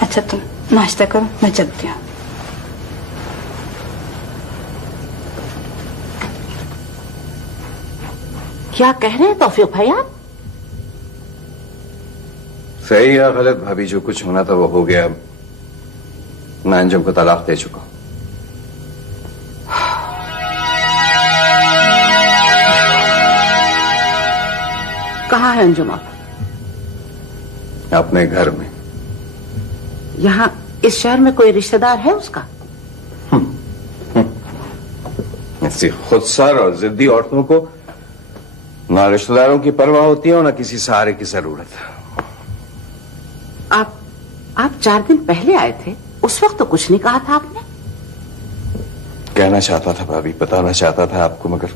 अच्छा तुम नाश्ता करो, मैं चलती हूँ। क्या कह रहे हैं तौफीक भाई आप? सही या गलत भाभी, जो कुछ होना था वो हो गया। मैं अंजुम को तलाक दे चुका हूं। कहाँ है अंजुम आप? अपने घर में। यहाँ इस शहर में कोई रिश्तेदार है उसका? ऐसी खुदसर और जिद्दी औरतों को ना रिश्तेदारों की परवाह होती है और ना किसी सहारे की जरूरत। आप 4 दिन पहले आए थे, उस वक्त तो कुछ नहीं कहा था आपने। कहना चाहता था भाभी, बताना चाहता था आपको, मगर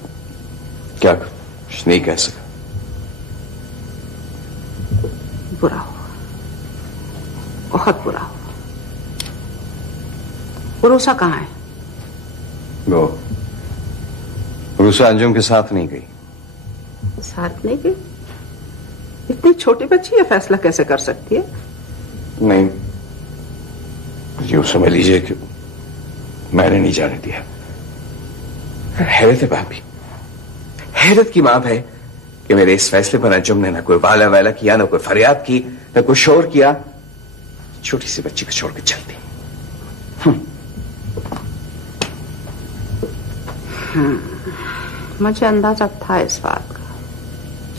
क्या करूं, कुछ नहीं कह सका। बुरा हुआ, बहुत बुरा हुआ। उरूसा कहाँ है? वो उरूसा अंजुम के साथ नहीं गई। साथ नहीं गई? इतनी छोटी बच्ची ये फैसला कैसे कर सकती है? नहीं, यूं समझ लीजिए कि मैंने नहीं जाने दिया। हैरत है भाभी, हैरत की बात है कि मेरे इस फैसले पर अंजुम ने ना कोई वाला वाला किया, ना कोई फरियाद की, ना कोई शोर किया। छोटी सी बच्ची को छोड़ के चल दी। मुझे अंदाजा था इस बात का।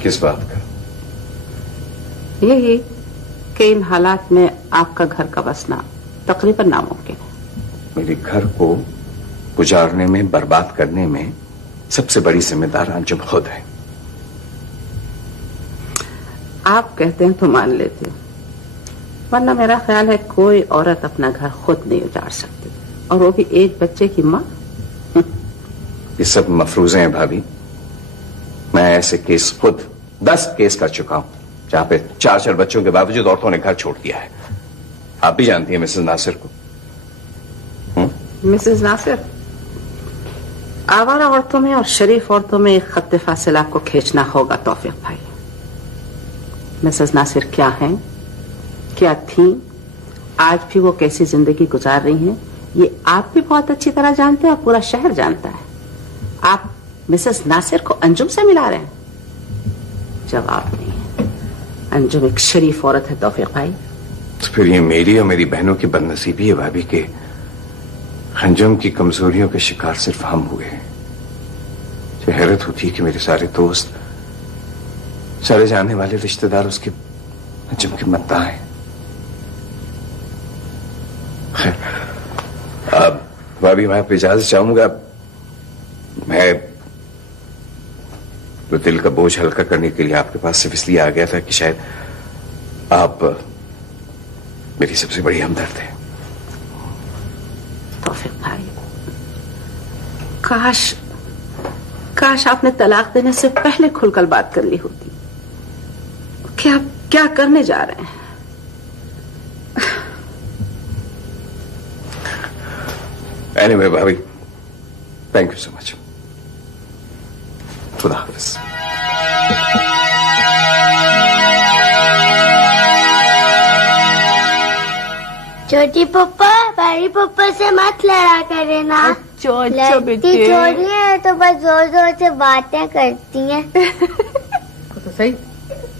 किस बात का? यही कि इन हालात में आपका घर का बसना तकरीबन नामुमकिन है। मेरे घर को गुजारने में, बर्बाद करने में सबसे बड़ी जिम्मेदार अंजुम खुद है। आप कहते हैं तो मान लेते हो, वरना मेरा ख्याल है कोई औरत अपना घर खुद नहीं उजाड़ सकती, और वो भी एक बच्चे की माँ। ये सब मफरूजे हैं भाभी। मैं ऐसे केस खुद 10 केस कर चुका हूं जहां पे 4 बच्चों के बावजूद औरतों ने घर छोड़ दिया है। आप भी जानती हैं मिसेस नासिर को। मिसेस नासिर, आवारा औरतों में और शरीफ औरतों में एक खत्ते फासिला को खींचना होगा तौफीक भाई। मिसेस नासिर क्या हैं, क्या थी, आज भी वो कैसी जिंदगी गुजार रही हैं, ये आप भी बहुत अच्छी तरह जानते हैं और पूरा शहर जानता है। आप मिसेस नासिर को अंजुम से मिला रहे हैं? जवाब नहीं है। अंजुम एक शरीफ औरत है तौफीक भाई। तो फिर ये मेरी और मेरी बहनों की बदनसीबी है भाभी के अंजुम की कमजोरियों के शिकार सिर्फ हम हुए। जो हैरत होती है कि मेरे सारे दोस्त, सारे जाने वाले रिश्तेदार उसके अंजुम के मद्दाह हैं। अब भाभी मैं आप इजाजत चाहूंगा। मैं तो दिल का बोझ हल्का करने के लिए आपके पास सिर्फ इसलिए आ गया था कि शायद आप मेरी सबसे बड़ी हमदर्द है। तौफीक भाई, काश आपने तलाक देने से पहले खुलकर बात कर ली होती कि आप क्या करने जा रहे हैं। एनीवे भाभी, थैंक यू सो मच। खुदा हाफिज। छोटी पप्पा बड़ी पप्पा से मत लड़ा करे ना। लड़ती छोड़ी है तो बस जोर जोर से बातें करती हैं। तो सही,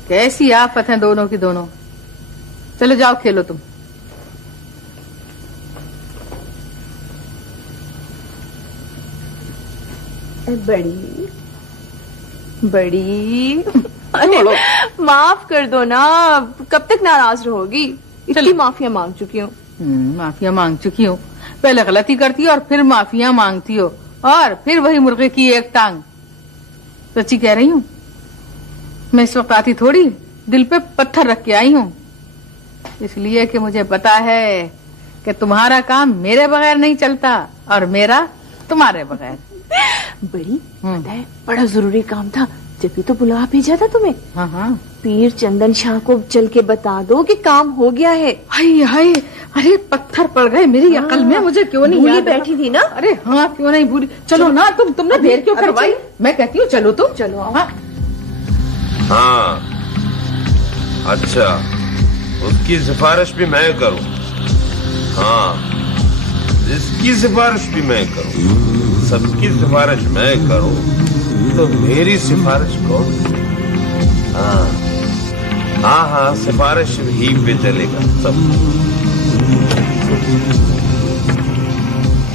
कैसी आफत है दोनों की दोनों। चलो जाओ खेलो तुम। बड़ी अरे माफ कर दो ना, कब तक नाराज रहोगी? इतनी माफिया मांग चुकी हूँ। माफिया मांग चुकी हूँ। पहले गलती करती हो और फिर माफिया मांगती हो, और फिर वही मुर्गे की एक टांग। सच्ची कह रही हूँ, मैं इस वक्त आती थोड़ी दिल पे पत्थर रख के आई हूँ, इसलिए कि मुझे पता है कि तुम्हारा काम मेरे बगैर नहीं चलता और मेरा तुम्हारे बगैर। बड़ी पता है, बड़ा जरूरी काम था, जब भी तो बुला भेजा था तुम्हें। हाँ हाँ, पीर चंदन शाह को चल के बता दो कि काम हो गया है। हाय हाय, अरे पत्थर पड़ गए मेरी अकल में, मुझे क्यों नहीं भूली याद बैठी थी ना। अरे हाँ, क्यों नहीं भूली। चलो ना, तुमने देर क्यों करवाई? मैं कहती हूँ चलो तुम। चलो हाँ। हाँ अच्छा, उसकी सिफारिश भी मैं करूं? हाँ, इसकी सिफारिश भी मैं करूं, सबकी सिफारिश मैं करूं, तो मेरी सिफारिश कौन? हाँ हाँ हाँ, सिफारिश ही पे चलेगा सब।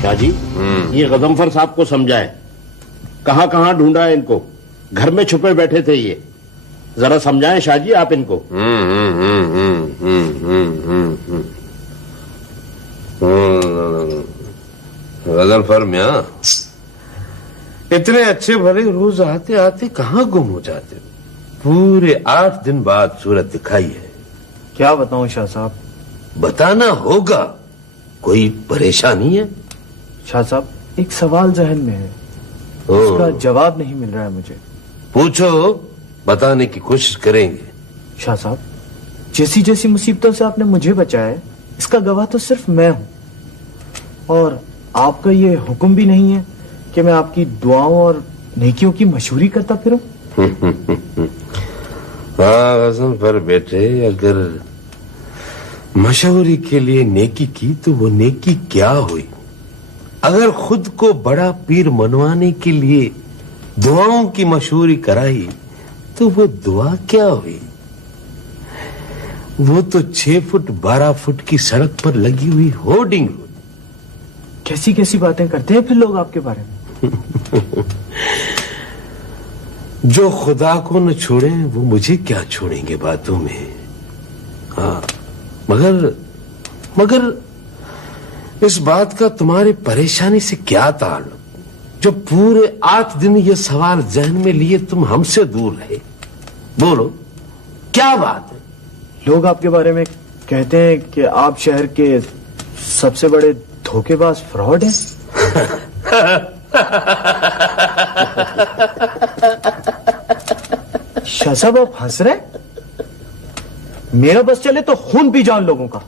शाह जी, ये गजनफर साहब को समझाए, कहाँ कहाँ ढूंढा है इनको, घर में छुपे बैठे थे ये, जरा समझाएं शाह जी आप इनको। गजनफर मियां, इतने अच्छे भले रोज आते आते कहाँ गुम हो जाते? पूरे 8 दिन बाद सूरत दिखाई है। क्या बताऊं शाह साहब? बताना होगा, कोई परेशानी है? शाह साहब, एक सवाल जहन में है, उसका जवाब नहीं मिल रहा है मुझे। पूछो, बताने की कोशिश करेंगे। शाह साहब, जैसी जैसी मुसीबतों से आपने मुझे बचाया है, इसका गवाह तो सिर्फ मैं हूं, और आपका ये हुक्म भी नहीं है कि मैं आपकी दुआओं और नेकियों की मशहूरी करता फिरूं। हाँ गजनफर बेटे, अगर मशहूरी के लिए नेकी की तो वो नेकी क्या हुई? अगर खुद को बड़ा पीर मनवाने के लिए दुआओं की मशहूरी कराई तो वो दुआ क्या हुई? वो तो 6 फुट 12 फुट की सड़क पर लगी हुई होर्डिंग हुई। कैसी कैसी बातें करते हैं फिर लोग आपके बारे में। जो खुदा को न छोड़े वो मुझे क्या छोड़ेंगे बातों में। हाँ, मगर इस बात का तुम्हारी परेशानी से क्या ताल्लुक जो पूरे 8 दिन ये सवाल जहन में लिए तुम हमसे दूर रहे? बोलो क्या बात है? लोग आपके बारे में कहते हैं कि आप शहर के सबसे बड़े धोखेबाज फ्रॉड हैं। शाह साहब आप हंस रहे? मेरा बस चले तो खून पी जाओ लोगों का।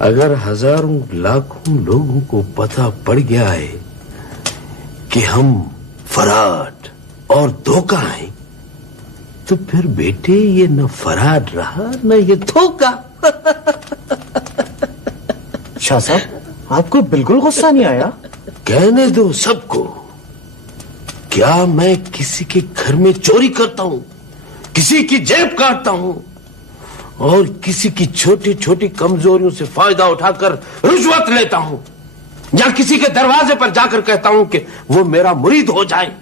अगर हजारों लाखों लोगों को पता पड़ गया है कि हम फराड और धोखा हैं, तो फिर बेटे ये न फराड रहा न ये धोखा। शाह साहब आपको बिल्कुल गुस्सा नहीं आया? कहने दो सबको। क्या मैं किसी के घर में चोरी करता हूं, किसी की जेब काटता हूं और किसी की छोटी छोटी कमजोरियों से फायदा उठाकर रिश्वत लेता हूं, या किसी के दरवाजे पर जाकर कहता हूं कि वो मेरा मुरीद हो जाए?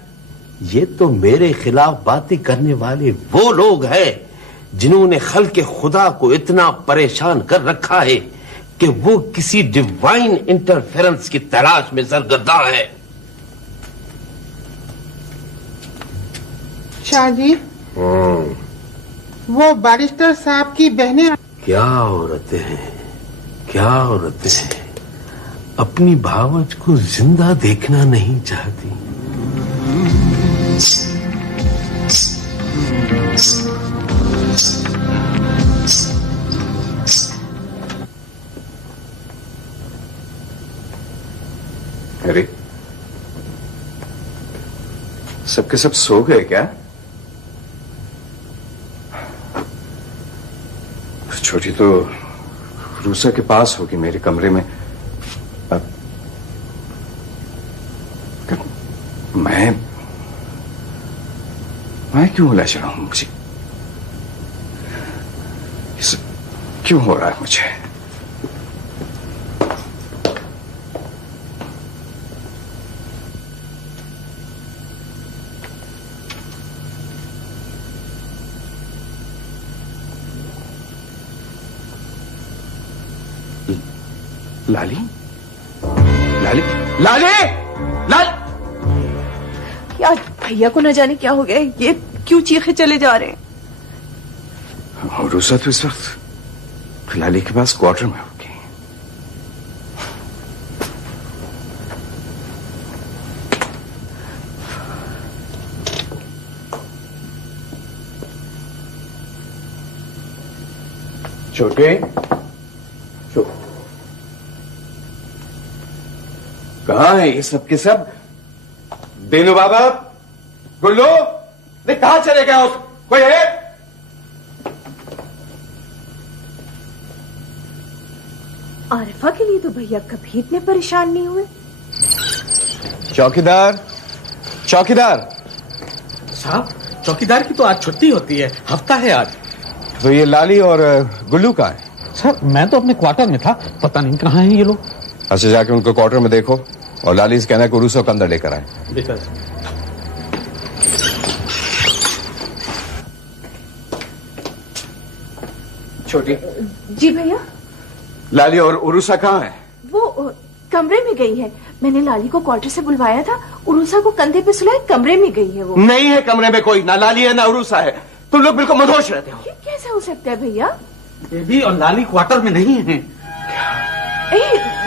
ये तो मेरे खिलाफ बातें करने वाले वो लोग हैं जिन्होंने खल्के खुदा को इतना परेशान कर रखा है कि वो किसी डिवाइन इंटरफेरेंस की तलाश में सरगर्दा है। शाह जी, वो बैरिस्टर साहब की बहनें। क्या औरतें हैं, क्या औरतें हैं, अपनी भावज को जिंदा देखना नहीं चाहती। अरे सबके सब सो गए क्या? छोटी तो रूसा के पास होगी मेरे कमरे में। अब मैं क्यों उलझ रहा हूं? मुझे क्यों हो रहा है मुझे? लाली लाली लाली लाल यार भैया को न जाने क्या हो गया, ये क्यों चीखे चले जा रहे हैं? और रूसा तो इस वक्त लाली के पास क्वार्टर में होगी। छोटे कहाँ है ये सब के सब? देनू बाबा, गुल्लू, नहीं कहाँ चले गए? कोई है? आरिफा के लिए तो भैया कभी इतने परेशान नहीं हुए। चौकीदार, चौकीदार साहब, चौकीदार की तो आज छुट्टी होती है, हफ्ता है आज। तो ये लाली और गुल्लू कहाँ है? सर मैं तो अपने क्वार्टर में था, पता नहीं कहाँ हैं ये लोग। अच्छा जाके उनको क्वार्टर में देखो और लाली से कहना को रूसो को अंदर लेकर आए। छोटी जी भैया। लाली और उरुसा कहाँ है? वो कमरे में गई है। मैंने लाली को क्वार्टर से बुलवाया था, उरुसा को कंधे पे सुलाए कमरे में गई है। वो नहीं है कमरे में कोई, ना लाली है ना उरुसा है। तुम लोग बिल्कुल मदहोश रहते हो। ये कैसे हो सकता है भैया? बेबी और लाली क्वार्टर में नहीं है।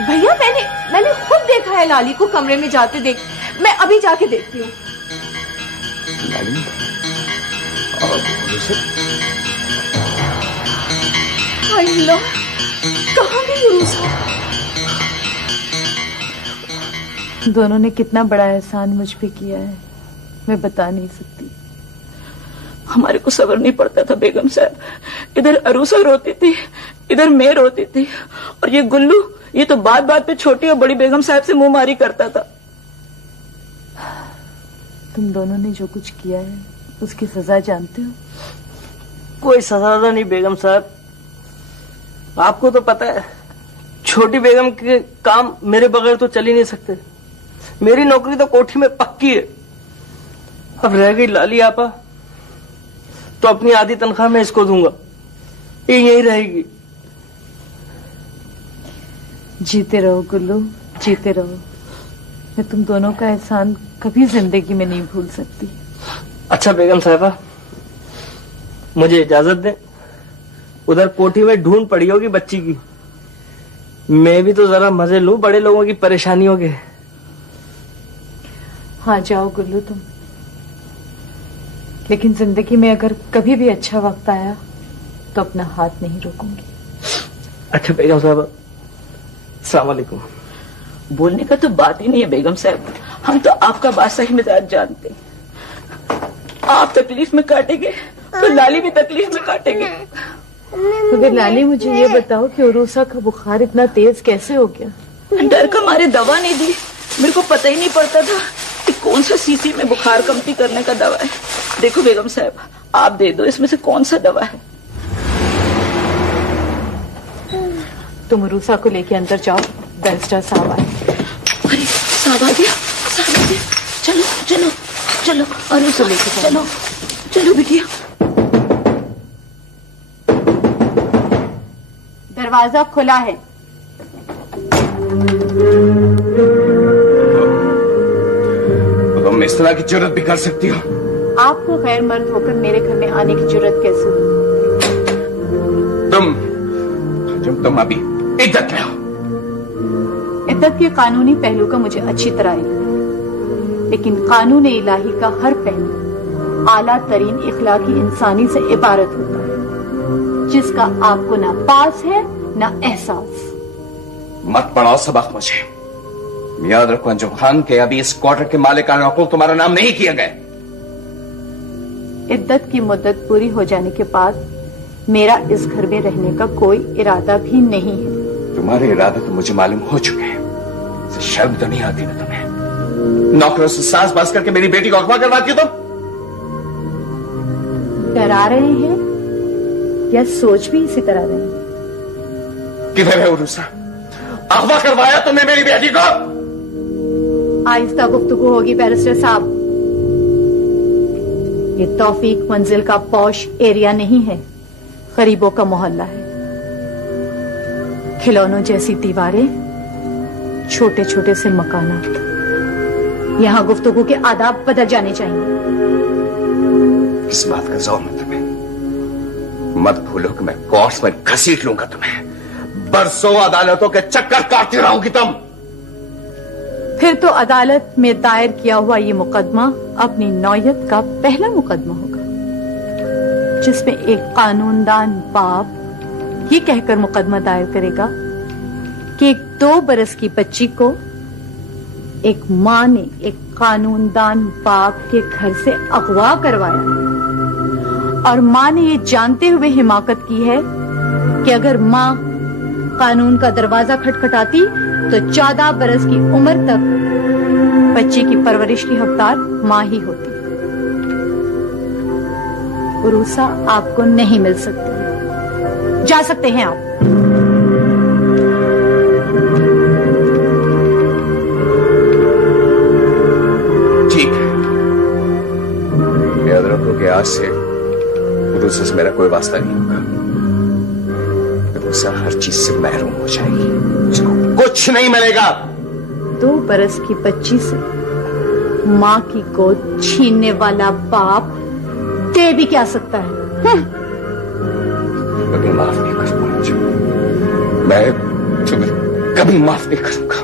भैया मैंने खुद देखा है लाली को कमरे में जाते देख। मैं अभी जाके देखती हूँ। लाली और अल्लाह, कहाँ गई उरुसा? दोनों ने कितना बड़ा एहसान मुझ पे किया है, मैं बता नहीं सकती। हमारे को सब्र नहीं पड़ता था बेगम साहब। इधर अरूसा रोती थी, इधर मैं रोती थी, और ये गुल्लू ये तो बात बात पे छोटी और बड़ी बेगम साहब से मुंहमारी करता था। तुम दोनों ने जो कुछ किया है उसकी सजा जानते हो? कोई सजा नहीं बेगम साहब, आपको तो पता है छोटी बेगम के काम मेरे बगैर तो चल ही नहीं सकते। मेरी नौकरी तो कोठी में पक्की है। अब रह गई लाली आपा, तो अपनी आधी तनख्वाह मैं इसको दूंगा, ये यहीं रहेगी। जीते रहो गुल्लू, जीते रहो। मैं तुम दोनों का एहसान कभी जिंदगी में नहीं भूल सकती। अच्छा बेगम साहिबा, मुझे इजाजत दें। उधर कोठी में ढूंढ पड़ी होगी बच्ची की, मैं भी तो जरा मजे लूं बड़े लोगों की परेशानियों के। हाँ जाओ गुल्लू तुम, लेकिन जिंदगी में अगर कभी भी अच्छा वक्त आया तो अपना हाथ नहीं रोकूंगी। अच्छा बेगम साहब, अस्सलाम वालेकुम। बोलने का तो बात ही नहीं है बेगम साहब, हम तो आपका बादशाही मिजाज जानते हैं। आप तकलीफ में काटेंगे तो लाली भी तकलीफ में काटेंगे। मगर लाली मुझे ये बताओ कि उरूसा का बुखार इतना तेज कैसे हो गया? डर का मारे दवा नहीं दी, मेरे को पता ही नहीं पड़ता था कि कौन सा सीसी में बुखार कमती करने का दवा है। देखो बेगम साहब, आप दे दो, इसमें से कौन सा दवा है। तुम उरूसा को लेके अंदर जाओ, बैरिस्टर साहब आए। अरे साहब आ गया, साहब आ गया। चलो चलो चलो, उरूसा लेके चलो, चलो बिटिया। दरवाजा खुला है। तुम इस तरह की जरूरत भी कर सकती हो? आपको गैर मर्द होकर मेरे घर में आने की जरूरत कैसे हुई? तुम अभी इद्दत में हो। इद्दत के कानूनी पहलू का मुझे अच्छी तरह है, लेकिन कानून इलाही का हर पहलू आला तरीन इखलाकी इंसानी से इबारत होता है, जिसका आपको ना पास है ना एहसास। मत पढ़ाओ सबक मुझे। याद रखो अंजुम खान के अभी इस क्वार्टर के मालिकाना हकूक तुम्हारा नाम नहीं किया गया। इद्दत की मुद्दत पूरी हो जाने के बाद मेरा इस घर में रहने का कोई इरादा भी नहीं है। तुम्हारे इरादे तो मुझे मालूम हो चुके हैं। शर्म तो नहीं आती ना तुम्हें? नौकरों से सास बास करके मेरी बेटी को अगवा करवाती हो तुम? डरा रहे हैं या सोच भी इसी तरह रहे हैं? किधर है उरूसा? अगवा करवाया तुमने मेरी बेटी को? आहिस्ता गुफ्तगू होगी बैरिस्टर साहब। ये तौफीक मंजिल का पौश एरिया नहीं है, गरीबों का मोहल्ला है। खिलौनों जैसी दीवारें, छोटे छोटे से मकानात। यहां गुफ्तगू के आदाब बदल जाने चाहिए। इस बात का जोर है तुम्हें। मत भूलो कि मैं कोर्ट पर घसीट लूंगा तुम्हें। बरसों अदालतों के चक्कर काटती रहूंगी तुम। फिर तो अदालत में दायर किया हुआ ये मुकदमा अपनी नौयत का पहला मुकदमा होगा, जिसमें एक कानूनदान बाप ये कहकर मुकदमा दायर करेगा कि एक 2 बरस की बच्ची को एक मां ने एक कानूनदान बाप के घर से अगवा करवाया, और मां ने ये जानते हुए हिमाकत की है कि अगर मां कानून का दरवाजा खटखटाती तो 14 बरस की उम्र तक बच्चे की परवरिश की हकदार मां ही होती। उरूसा आपको नहीं मिल सकती, जा सकते हैं आप। ठीक है, याद रखो कि आज से उरूसा से मेरा कोई वास्ता नहीं होगा। उरूसा हर चीज से महरूम हो जाएगी, उसको कुछ नहीं मिलेगा। 2 बरस की बच्ची से मां की गोद छीनने वाला बाप दे भी क्या सकता है? कभी माफ नहीं करूंगा मुझे। मैं तुम्हें कभी माफ नहीं करूंगा।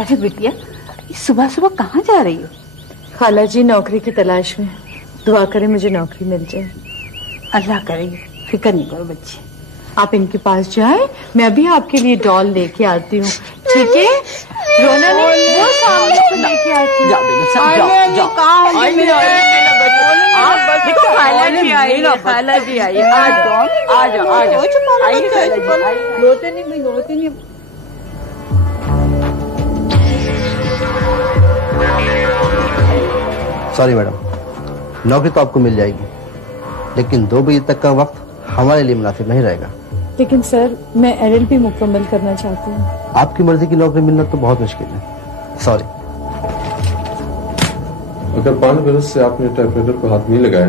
अरे बिटिया, सुबह सुबह कहाँ जा रही हो? खाला जी नौकरी की तलाश में, दुआ करें मुझे नौकरी मिल जाए। अल्लाह करे, फिक्र नहीं करो बच्ची। आप इनके पास जाएं, मैं अभी आपके लिए डॉल लेके आती हूँ, ठीक है? रोना नहीं, वो सामने से लेके आती हूँ। देखो खाला जी आई, खाला जी आई। आ जाओ, आ जाओ, आ जाओ। रोते नहीं, रोते नहीं। सॉरी मैडम, नौकरी तो आपको मिल जाएगी, लेकिन 2 बजे तक का वक्त हमारे लिए मुनासिब नहीं रहेगा। लेकिन सर मैं LLB मुकम्मल करना चाहती हूँ। आपकी मर्जी की नौकरी मिलना तो बहुत मुश्किल है। सॉरी। अगर 5 बरस से आपने टाइपराइटर को हाथ नहीं लगाया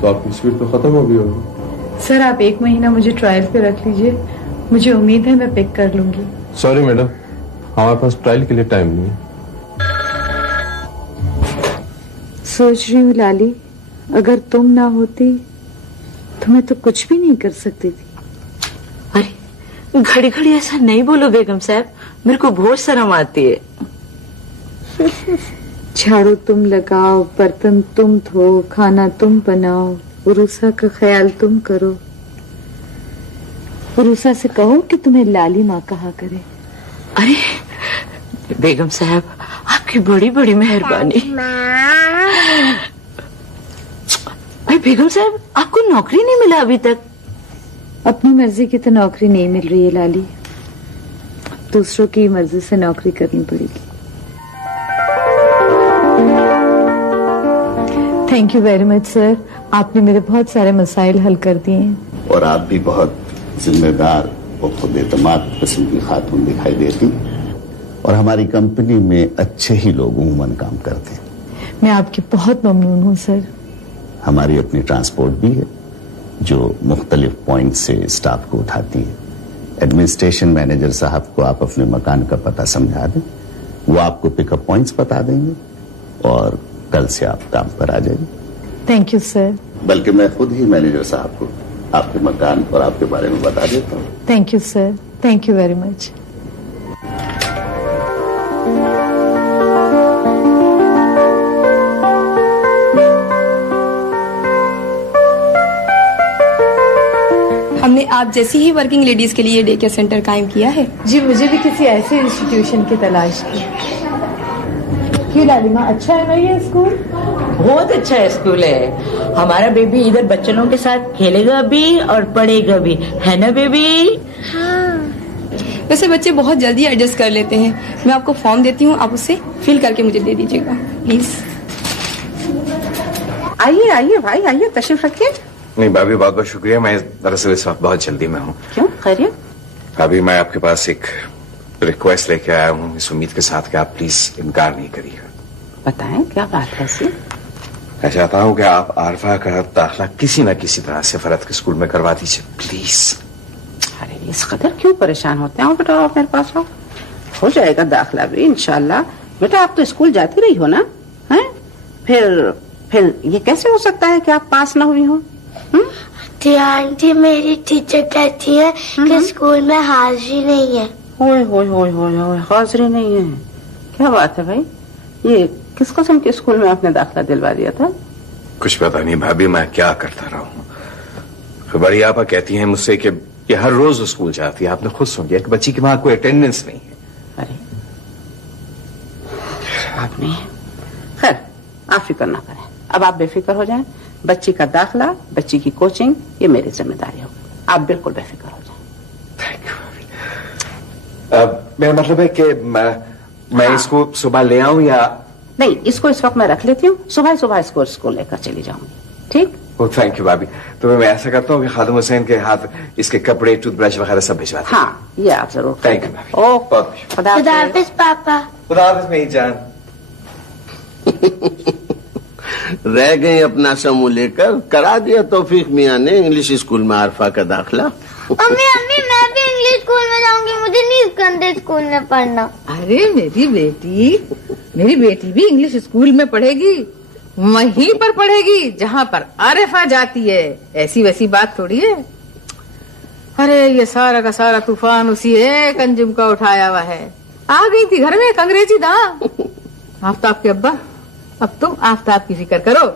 तो आपकी स्पीड तो खत्म हो गई होगी। सर आप 1 महीना मुझे ट्रायल पे रख लीजिए, मुझे उम्मीद है मैं पिक कर लूंगी। सॉरी मैडम, हमारे पास ट्रायल के लिए टाइम नहीं है। सोच रही हूँ लाली, अगर तुम ना होती तो मैं तो कुछ भी नहीं कर सकती थी। अरे घड़ी घड़ी ऐसा नहीं बोलो बेगम साहब, मेरे को बहुत शर्म आती है। झाड़ू तुम लगाओ, बर्तन तुम धो, खाना तुम बनाओ, उरूसा का ख्याल तुम करो। उरूसा से कहो कि तुम्हें लाली माँ कहा करे। अरे बेगम साहब आपकी बड़ी बड़ी मेहरबानी। अरे बेगम साहब आपको नौकरी नहीं मिला अभी तक? अपनी मर्जी की तो नौकरी नहीं मिल रही है लाली, दूसरों की मर्जी से नौकरी करनी पड़ेगी। Thank you very much sir, आपने मेरे बहुत सारे मसाइल हल कर दिए हैं। और आप भी बहुत जिम्मेदार और खुद एतमाद किस्म की खातून दिखाई देती, और हमारी कंपनी में अच्छे ही लोग उमूमन काम करते हैं। मैं आपकी बहुत ममनून हूँ सर। हमारी अपनी ट्रांसपोर्ट भी है जो मुख्तलिफ पॉइंट से स्टाफ को उठाती है। एडमिनिस्ट्रेशन मैनेजर साहब को आप अपने मकान का पता समझा दें, वो आपको पिकअप पॉइंट्स बता देंगे और कल से आप काम पर आ जाइए। Thank you sir. बल्कि मैं खुद ही मैनेजर साहब को आपके मकान और आपके बारे में बता देता हूँ। Thank you sir, thank you very much. हमने आप जैसी ही वर्किंग लेडीज के लिए डे केयर सेंटर कायम किया है। जी मुझे भी किसी ऐसे इंस्टीट्यूशन की तलाश थी। क्यों लालिमा, अच्छा है ना ये स्कूल? बहुत अच्छा है स्कूल है। हमारा बेबी इधर बच्चों के साथ खेलेगा भी और पढ़ेगा भी, है ना बेबी? हाँ। वैसे बच्चे बहुत जल्दी एडजस्ट कर लेते हैं। मैं आपको फॉर्म देती हूँ, आप उसे फिल करके मुझे दे दीजिएगा प्लीज। आइए आइए भाई आइए, तशरीफ रखिए। नहीं भाभी, बहुत बहुत शुक्रिया। मैं दरअसल इस वक्त बहुत जल्दी में हूँ। क्यों, खैरियत? भाभी मैं आपके पास एक रिक्वेस्ट लेके आया हूँ, इस उम्मीद के साथ कि आप प्लीज इनकार नहीं करिएगा। बताएं क्या बात है ऐसी? मैं चाहता हूँ कि आप आरफा का दाखिला किसी न किसी तरह से फरहत के स्कूल में करवा दीजिए प्लीज। अरे इस कदर क्यों परेशान होते हैं बेटा, आप मेरे पास आओ, हो जाएगा दाखिला भी इंशाल्लाह। बेटा आप तो स्कूल जाती रही हो ना, हैं? फिर ये कैसे हो सकता है कि आप पास ना हुई हो? आंटी मेरी टीचर कहती है कि स्कूल में हाजिरी नहीं है। होय हाजिरी नहीं है? क्या बात है भाई, ये किस किस्म के स्कूल में आपने दाखिला दिलवा दिया था? कुछ पता नहीं भाभी, मैं क्या करता रहा हूँ। बड़ी आपा कहती हैं मुझसे कि ये हर रोज स्कूल जाती है। आपने खुद सुन लिया कि बच्ची की वहां कोई अटेंडेंस नहीं है। अरे आपने, खैर आप फिक्र ना करें, अब आप बेफिक्र हो जाएं। बच्ची का दाखिला, बच्ची की कोचिंग, ये मेरी जिम्मेदारी होगी। आप बिल्कुल बेफिक्र हो जाएं। Thank you. मेरा मतलब है कि मैं इसको सुबह ले आऊं या नहीं? इसको इस वक्त मैं रख लेती हूँ, सुबह सुबह इसको स्कूल लेकर चली जाऊंगी। ठीक? थैंक यू भाभी। तो मैं ऐसा करता हूँ कि खादिम हुसैन के हाथ इसके कपड़े, टूथब्रश वगैरह सब भिजवा दें। हाँ ये आप जरूर। थैंक यू भाभी। बहुत खुदा हाफिज पापा। खुदा हाफिज मेरी जान। रह गए अपना समूह लेकर, करा दिया तौफीक मियां ने इंग्लिश स्कूल में आरफा का दाखिला। अम्मी मैं भी इंग्लिश स्कूल में जाऊंगी, मुझे नहीं गंदे स्कूल में पढ़ना। अरे मेरी बेटी भी इंग्लिश स्कूल में पढ़ेगी, वहीं पर पढ़ेगी जहाँ पर आरिफा जाती है। ऐसी वैसी बात थोड़ी है। अरे ये सारा का सारा तूफान उसी एक अंजुम का उठाया हुआ है। आ गई थी घर में एक अंग्रेजी दां। आफ्ताब के अब्बा, अब तुम आफ्ताब की फिक्र करो।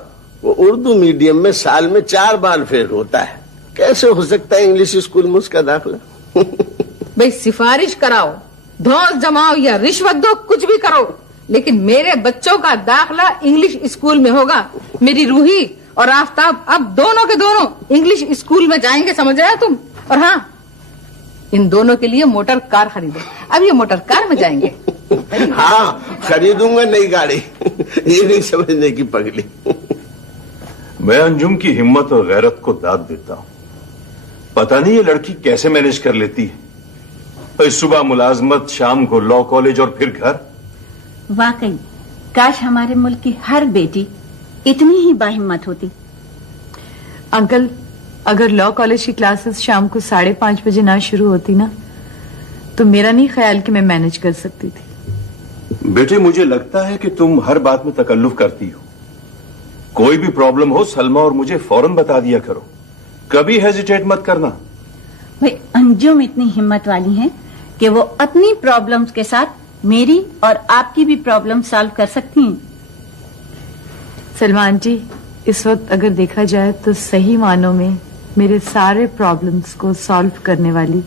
वो उर्दू मीडियम में साल में 4 बार फेल होता है, कैसे हो सकता है इंग्लिश स्कूल में उसका दाखिला? भाई सिफारिश कराओ, धौंस जमाओ या रिश्वत दो, कुछ भी करो, लेकिन मेरे बच्चों का दाखिला इंग्लिश स्कूल में होगा। मेरी रूही और आफ्ताब अब दोनों के दोनों इंग्लिश स्कूल में जाएंगे, समझ रहे हो तुम? और हाँ, इन दोनों के लिए मोटर कार खरीदो। अब ये मोटर कार में जाएंगे। हाँ खरीदूंगा नई गाड़ी। ये नहीं समझने की पगली। मैं अंजुम की हिम्मत और गैरत को दाद देता हूँ, पता नहीं ये लड़की कैसे मैनेज कर लेती है। सुबह मुलाजमत, शाम को लॉ कॉलेज और फिर घर। वाकई काश हमारे मुल्क की हर बेटी इतनी ही बाहिम्मत होती। अंकल, अगर लॉ कॉलेज की क्लासेस शाम को 5:30 बजे ना शुरू होती ना, तो मेरा नहीं ख्याल कि मैं मैनेज कर सकती थी। बेटे, मुझे लगता है कि तुम हर बात में तकल्लुफ करती हो। कोई भी प्रॉब्लम हो सलमा और मुझे फौरन बता दिया करो, कभी हेजिटेट मत करना। भाई अंजुम इतनी हिम्मत वाली हैं कि वो अपनी प्रॉब्लम्स के साथ मेरी और आपकी भी प्रॉब्लम सॉल्व कर सकती हैं। सलमान जी, इस वक्त अगर देखा जाए तो सही मानों में मेरे सारे प्रॉब्लम्स को सॉल्व करने वाली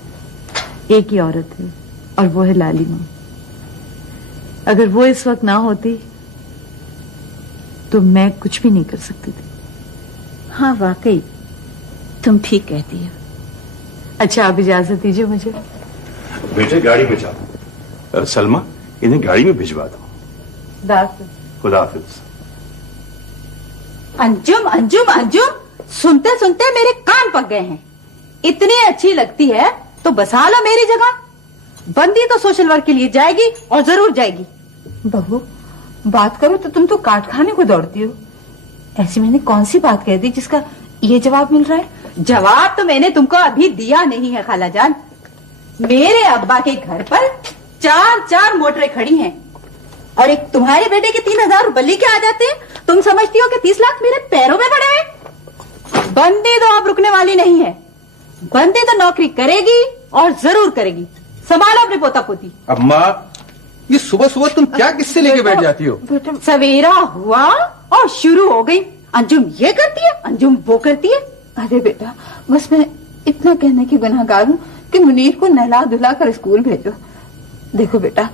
एक ही औरत है, और वो है लाली माँ। अगर वो इस वक्त ना होती तो मैं कुछ भी नहीं कर सकती थी। हाँ वाकई तुम ठीक कहती हो। अच्छा, आप इजाजत दीजिए मुझे। बेटे, गाड़ी में जाओ। सलमा, इन्हें गाड़ी में भिजवा दो। खुदा हाफिज। अंजुम अंजुम अंजुम, सुनते सुनते मेरे कान पक गए हैं। इतनी अच्छी लगती है तो बसा लो मेरी जगह। बंदी तो सोशल वर्क के लिए जाएगी और जरूर जाएगी। बहू, बात करो तो तुम तो काट खाने को दौड़ती हो। ऐसी मैंने कौन सी बात कह दी जिसका ये जवाब मिल रहा है? जवाब तो मैंने तुमको अभी दिया नहीं है खाला जान। मेरे अब्बा के घर पर 4 मोटरें खड़ी हैं और एक तुम्हारे बेटे के 3,000 रुपए लेके आ जाते हैं। तुम समझती हो कि 30 लाख मेरे पैरों में पड़े हैं? बंदी तो अब रुकने वाली नहीं है। बंदी तो नौकरी करेगी और जरूर करेगी। संभालो अपने पोता पोती। अम्मा, ये सुबह सुबह तुम क्या किससे लेके बैठ जाती हो? सवेरा हुआ और शुरू हो गई। अंजुम ये करती है, अंजुम वो करती है। अरे बेटा, बस मैं इतना कहने की गुनाहगार हूँ कि मुनीर को नहला धुला कर स्कूल भेजो। देखो बेटा,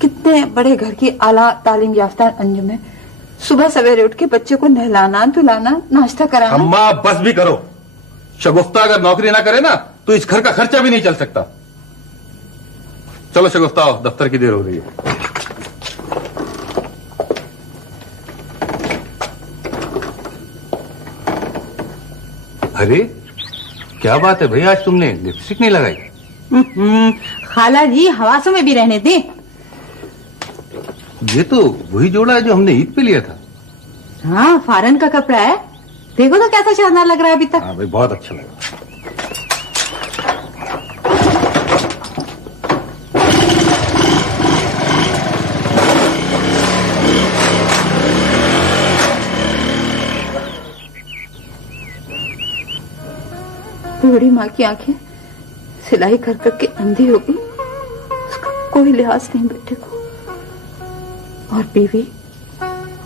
कितने बड़े घर की आला तालीम याफ्ता अंजुम है। सुबह सवेरे उठ के बच्चे को नहलाना धुलाना, नाश्ता कराना। अम्मा बस भी करो। शगुफ्ता अगर नौकरी ना करे ना तो इस घर का खर्चा भी नहीं चल सकता। चलो शगुफ्ता, आओ, दफ्तर की देर हो रही है। अरे क्या बात है भाई, आज तुमने लिपस्टिक नहीं लगाई? खाला जी, हवासों में भी रहने दे। ये तो वही जोड़ा है जो हमने ईद पे लिया था। हाँ, फॉरेन का कपड़ा है। देखो तो कैसा शानदार लग रहा है अभी तक। हाँ भाई, बहुत अच्छा लगा। बड़ी माँ की आंखें सिलाई कर करके अंधी हो गई। उसका कोई लिहाज नहीं बेटे को। और बीवी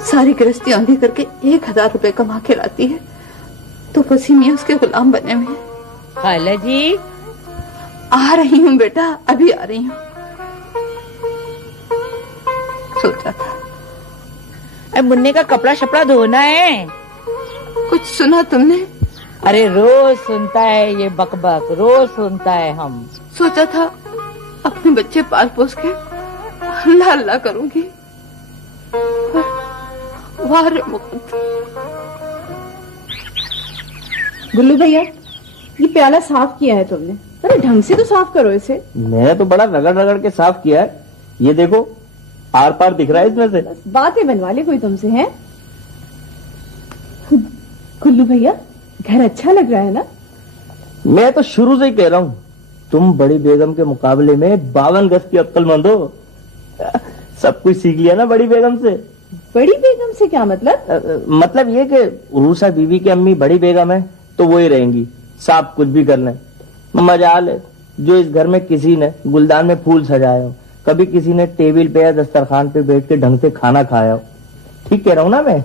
सारी गृहस्थी अंधी करके 1,000 रुपए कमा के लाती है तो वसीम मियां उसके गुलाम बने हुए हैं। खाला जी, आ रही हूँ बेटा, अभी आ रही हूँ। सोचा था अब मुन्ने का कपड़ा शपड़ा धोना है। कुछ सुना तुमने? अरे रोज सुनता है ये बकबक, रोज सुनता है। हम सोचा था अपने बच्चे पाल पोस के अल्लाह अल्लाह करूंगी। वाह रे मुकद्दर। गुल्लू भैया, ये प्याला साफ किया है तुमने? अरे ढंग से तो साफ करो इसे। मैंने तो बड़ा रगड़ रगड़ के साफ किया है। ये देखो, आर पार दिख रहा है इसमें से। बातें बनवा ले कोई तुमसे है। गुल्लू भैया, घर अच्छा लग रहा है ना? मैं तो शुरू से ही कह रहा हूँ, तुम बड़ी बेगम के मुकाबले में 52 गज की अक्लमंद हो। सब कुछ सीख लिया ना बड़ी बेगम से। बड़ी बेगम से क्या मतलब? मतलब ये कि उरूसा बीवी की अम्मी बड़ी बेगम है तो वो ही रहेंगी, सब कुछ भी कर लें। मजाल है जो इस घर में किसी ने गुलदान में फूल सजाया हो, कभी किसी ने टेबल पे या दस्तरखान पे बैठ के ढंग से खाना खाया हो। ठीक कह रहा हूँ ना मैं?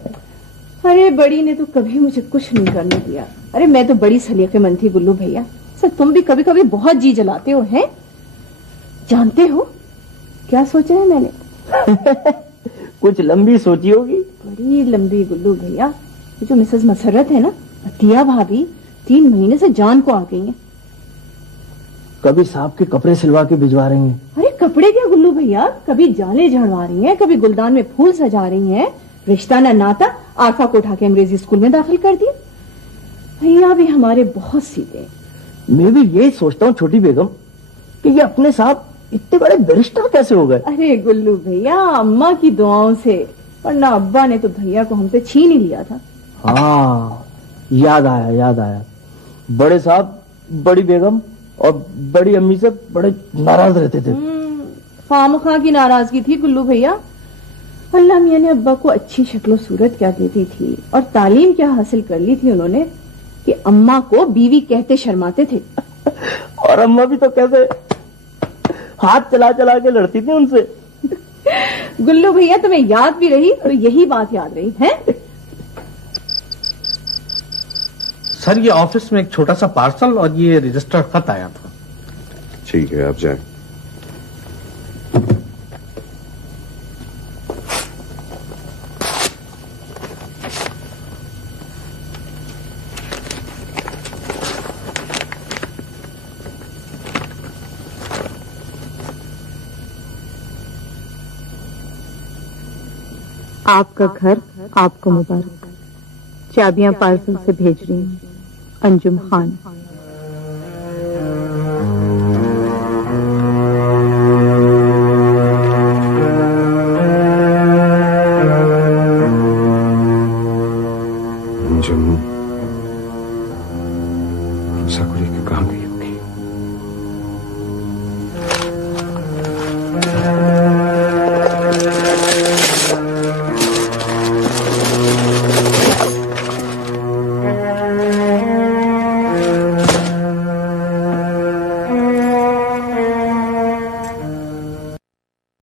अरे बड़ी ने तो कभी मुझे कुछ नहीं करने दिया। अरे मैं तो बड़ी सलीकेमंद थी गुल्लू भैया। सर तुम भी कभी कभी बहुत जी जलाते हो हैं। जानते हो क्या सोचा है मैंने? कुछ लंबी सोची होगी। बड़ी लंबी गुल्लू भैया। जो मिसेस मसरत है ना, अतिया भाभी 3 महीने से जान को आ गई है। कभी सांप के कपड़े सिलवा के भिजवा रही हैं। अरे कपड़े क्या गुल्लू भैया, कभी जाले झड़वा रही हैं, कभी गुलदान में फूल सजा रही हैं। रिश्ता न नाता, आरफा को उठा के अंग्रेजी स्कूल में दाखिल कर दिया। भैया भी हमारे बहुत सीधे, मैं भी यही सोचता हूँ छोटी बेगम कि ये अपने साहब इतने बड़े बैरिस्टर कैसे हो गए। अरे गुल्लू भैया, अम्मा की दुआओं से, वरना अब्बा ने तो भैया को हमसे छीन ही लिया था। हाँ, याद आया। बड़े साहब, बड़ी बेगम और बड़ी अम्मी से बड़े नाराज रहते थे। खामखा की नाराजगी थी गुल्लू भैया। अल्लाह मियां ने अब्बा को अच्छी शक्ल सूरत क्या देती थी और तालीम क्या हासिल कर ली थी उन्होंने कि अम्मा को बीवी कहते शर्माते थे। और अम्मा भी तो कैसे हाथ चला चला के लड़ती थी उनसे। गुल्लू भैया तुम्हें याद भी रही तो यही बात याद रही है। सर, ये ऑफिस में एक छोटा सा पार्सल और ये रजिस्टर खत आया था। ठीक है, आप जाएं। आपका घर आपको मुबारक। चाबियां पार्सल से भेज रही हूँ। अंजुम खान। अंजुम, रूसा को लेकर कहाँ गई?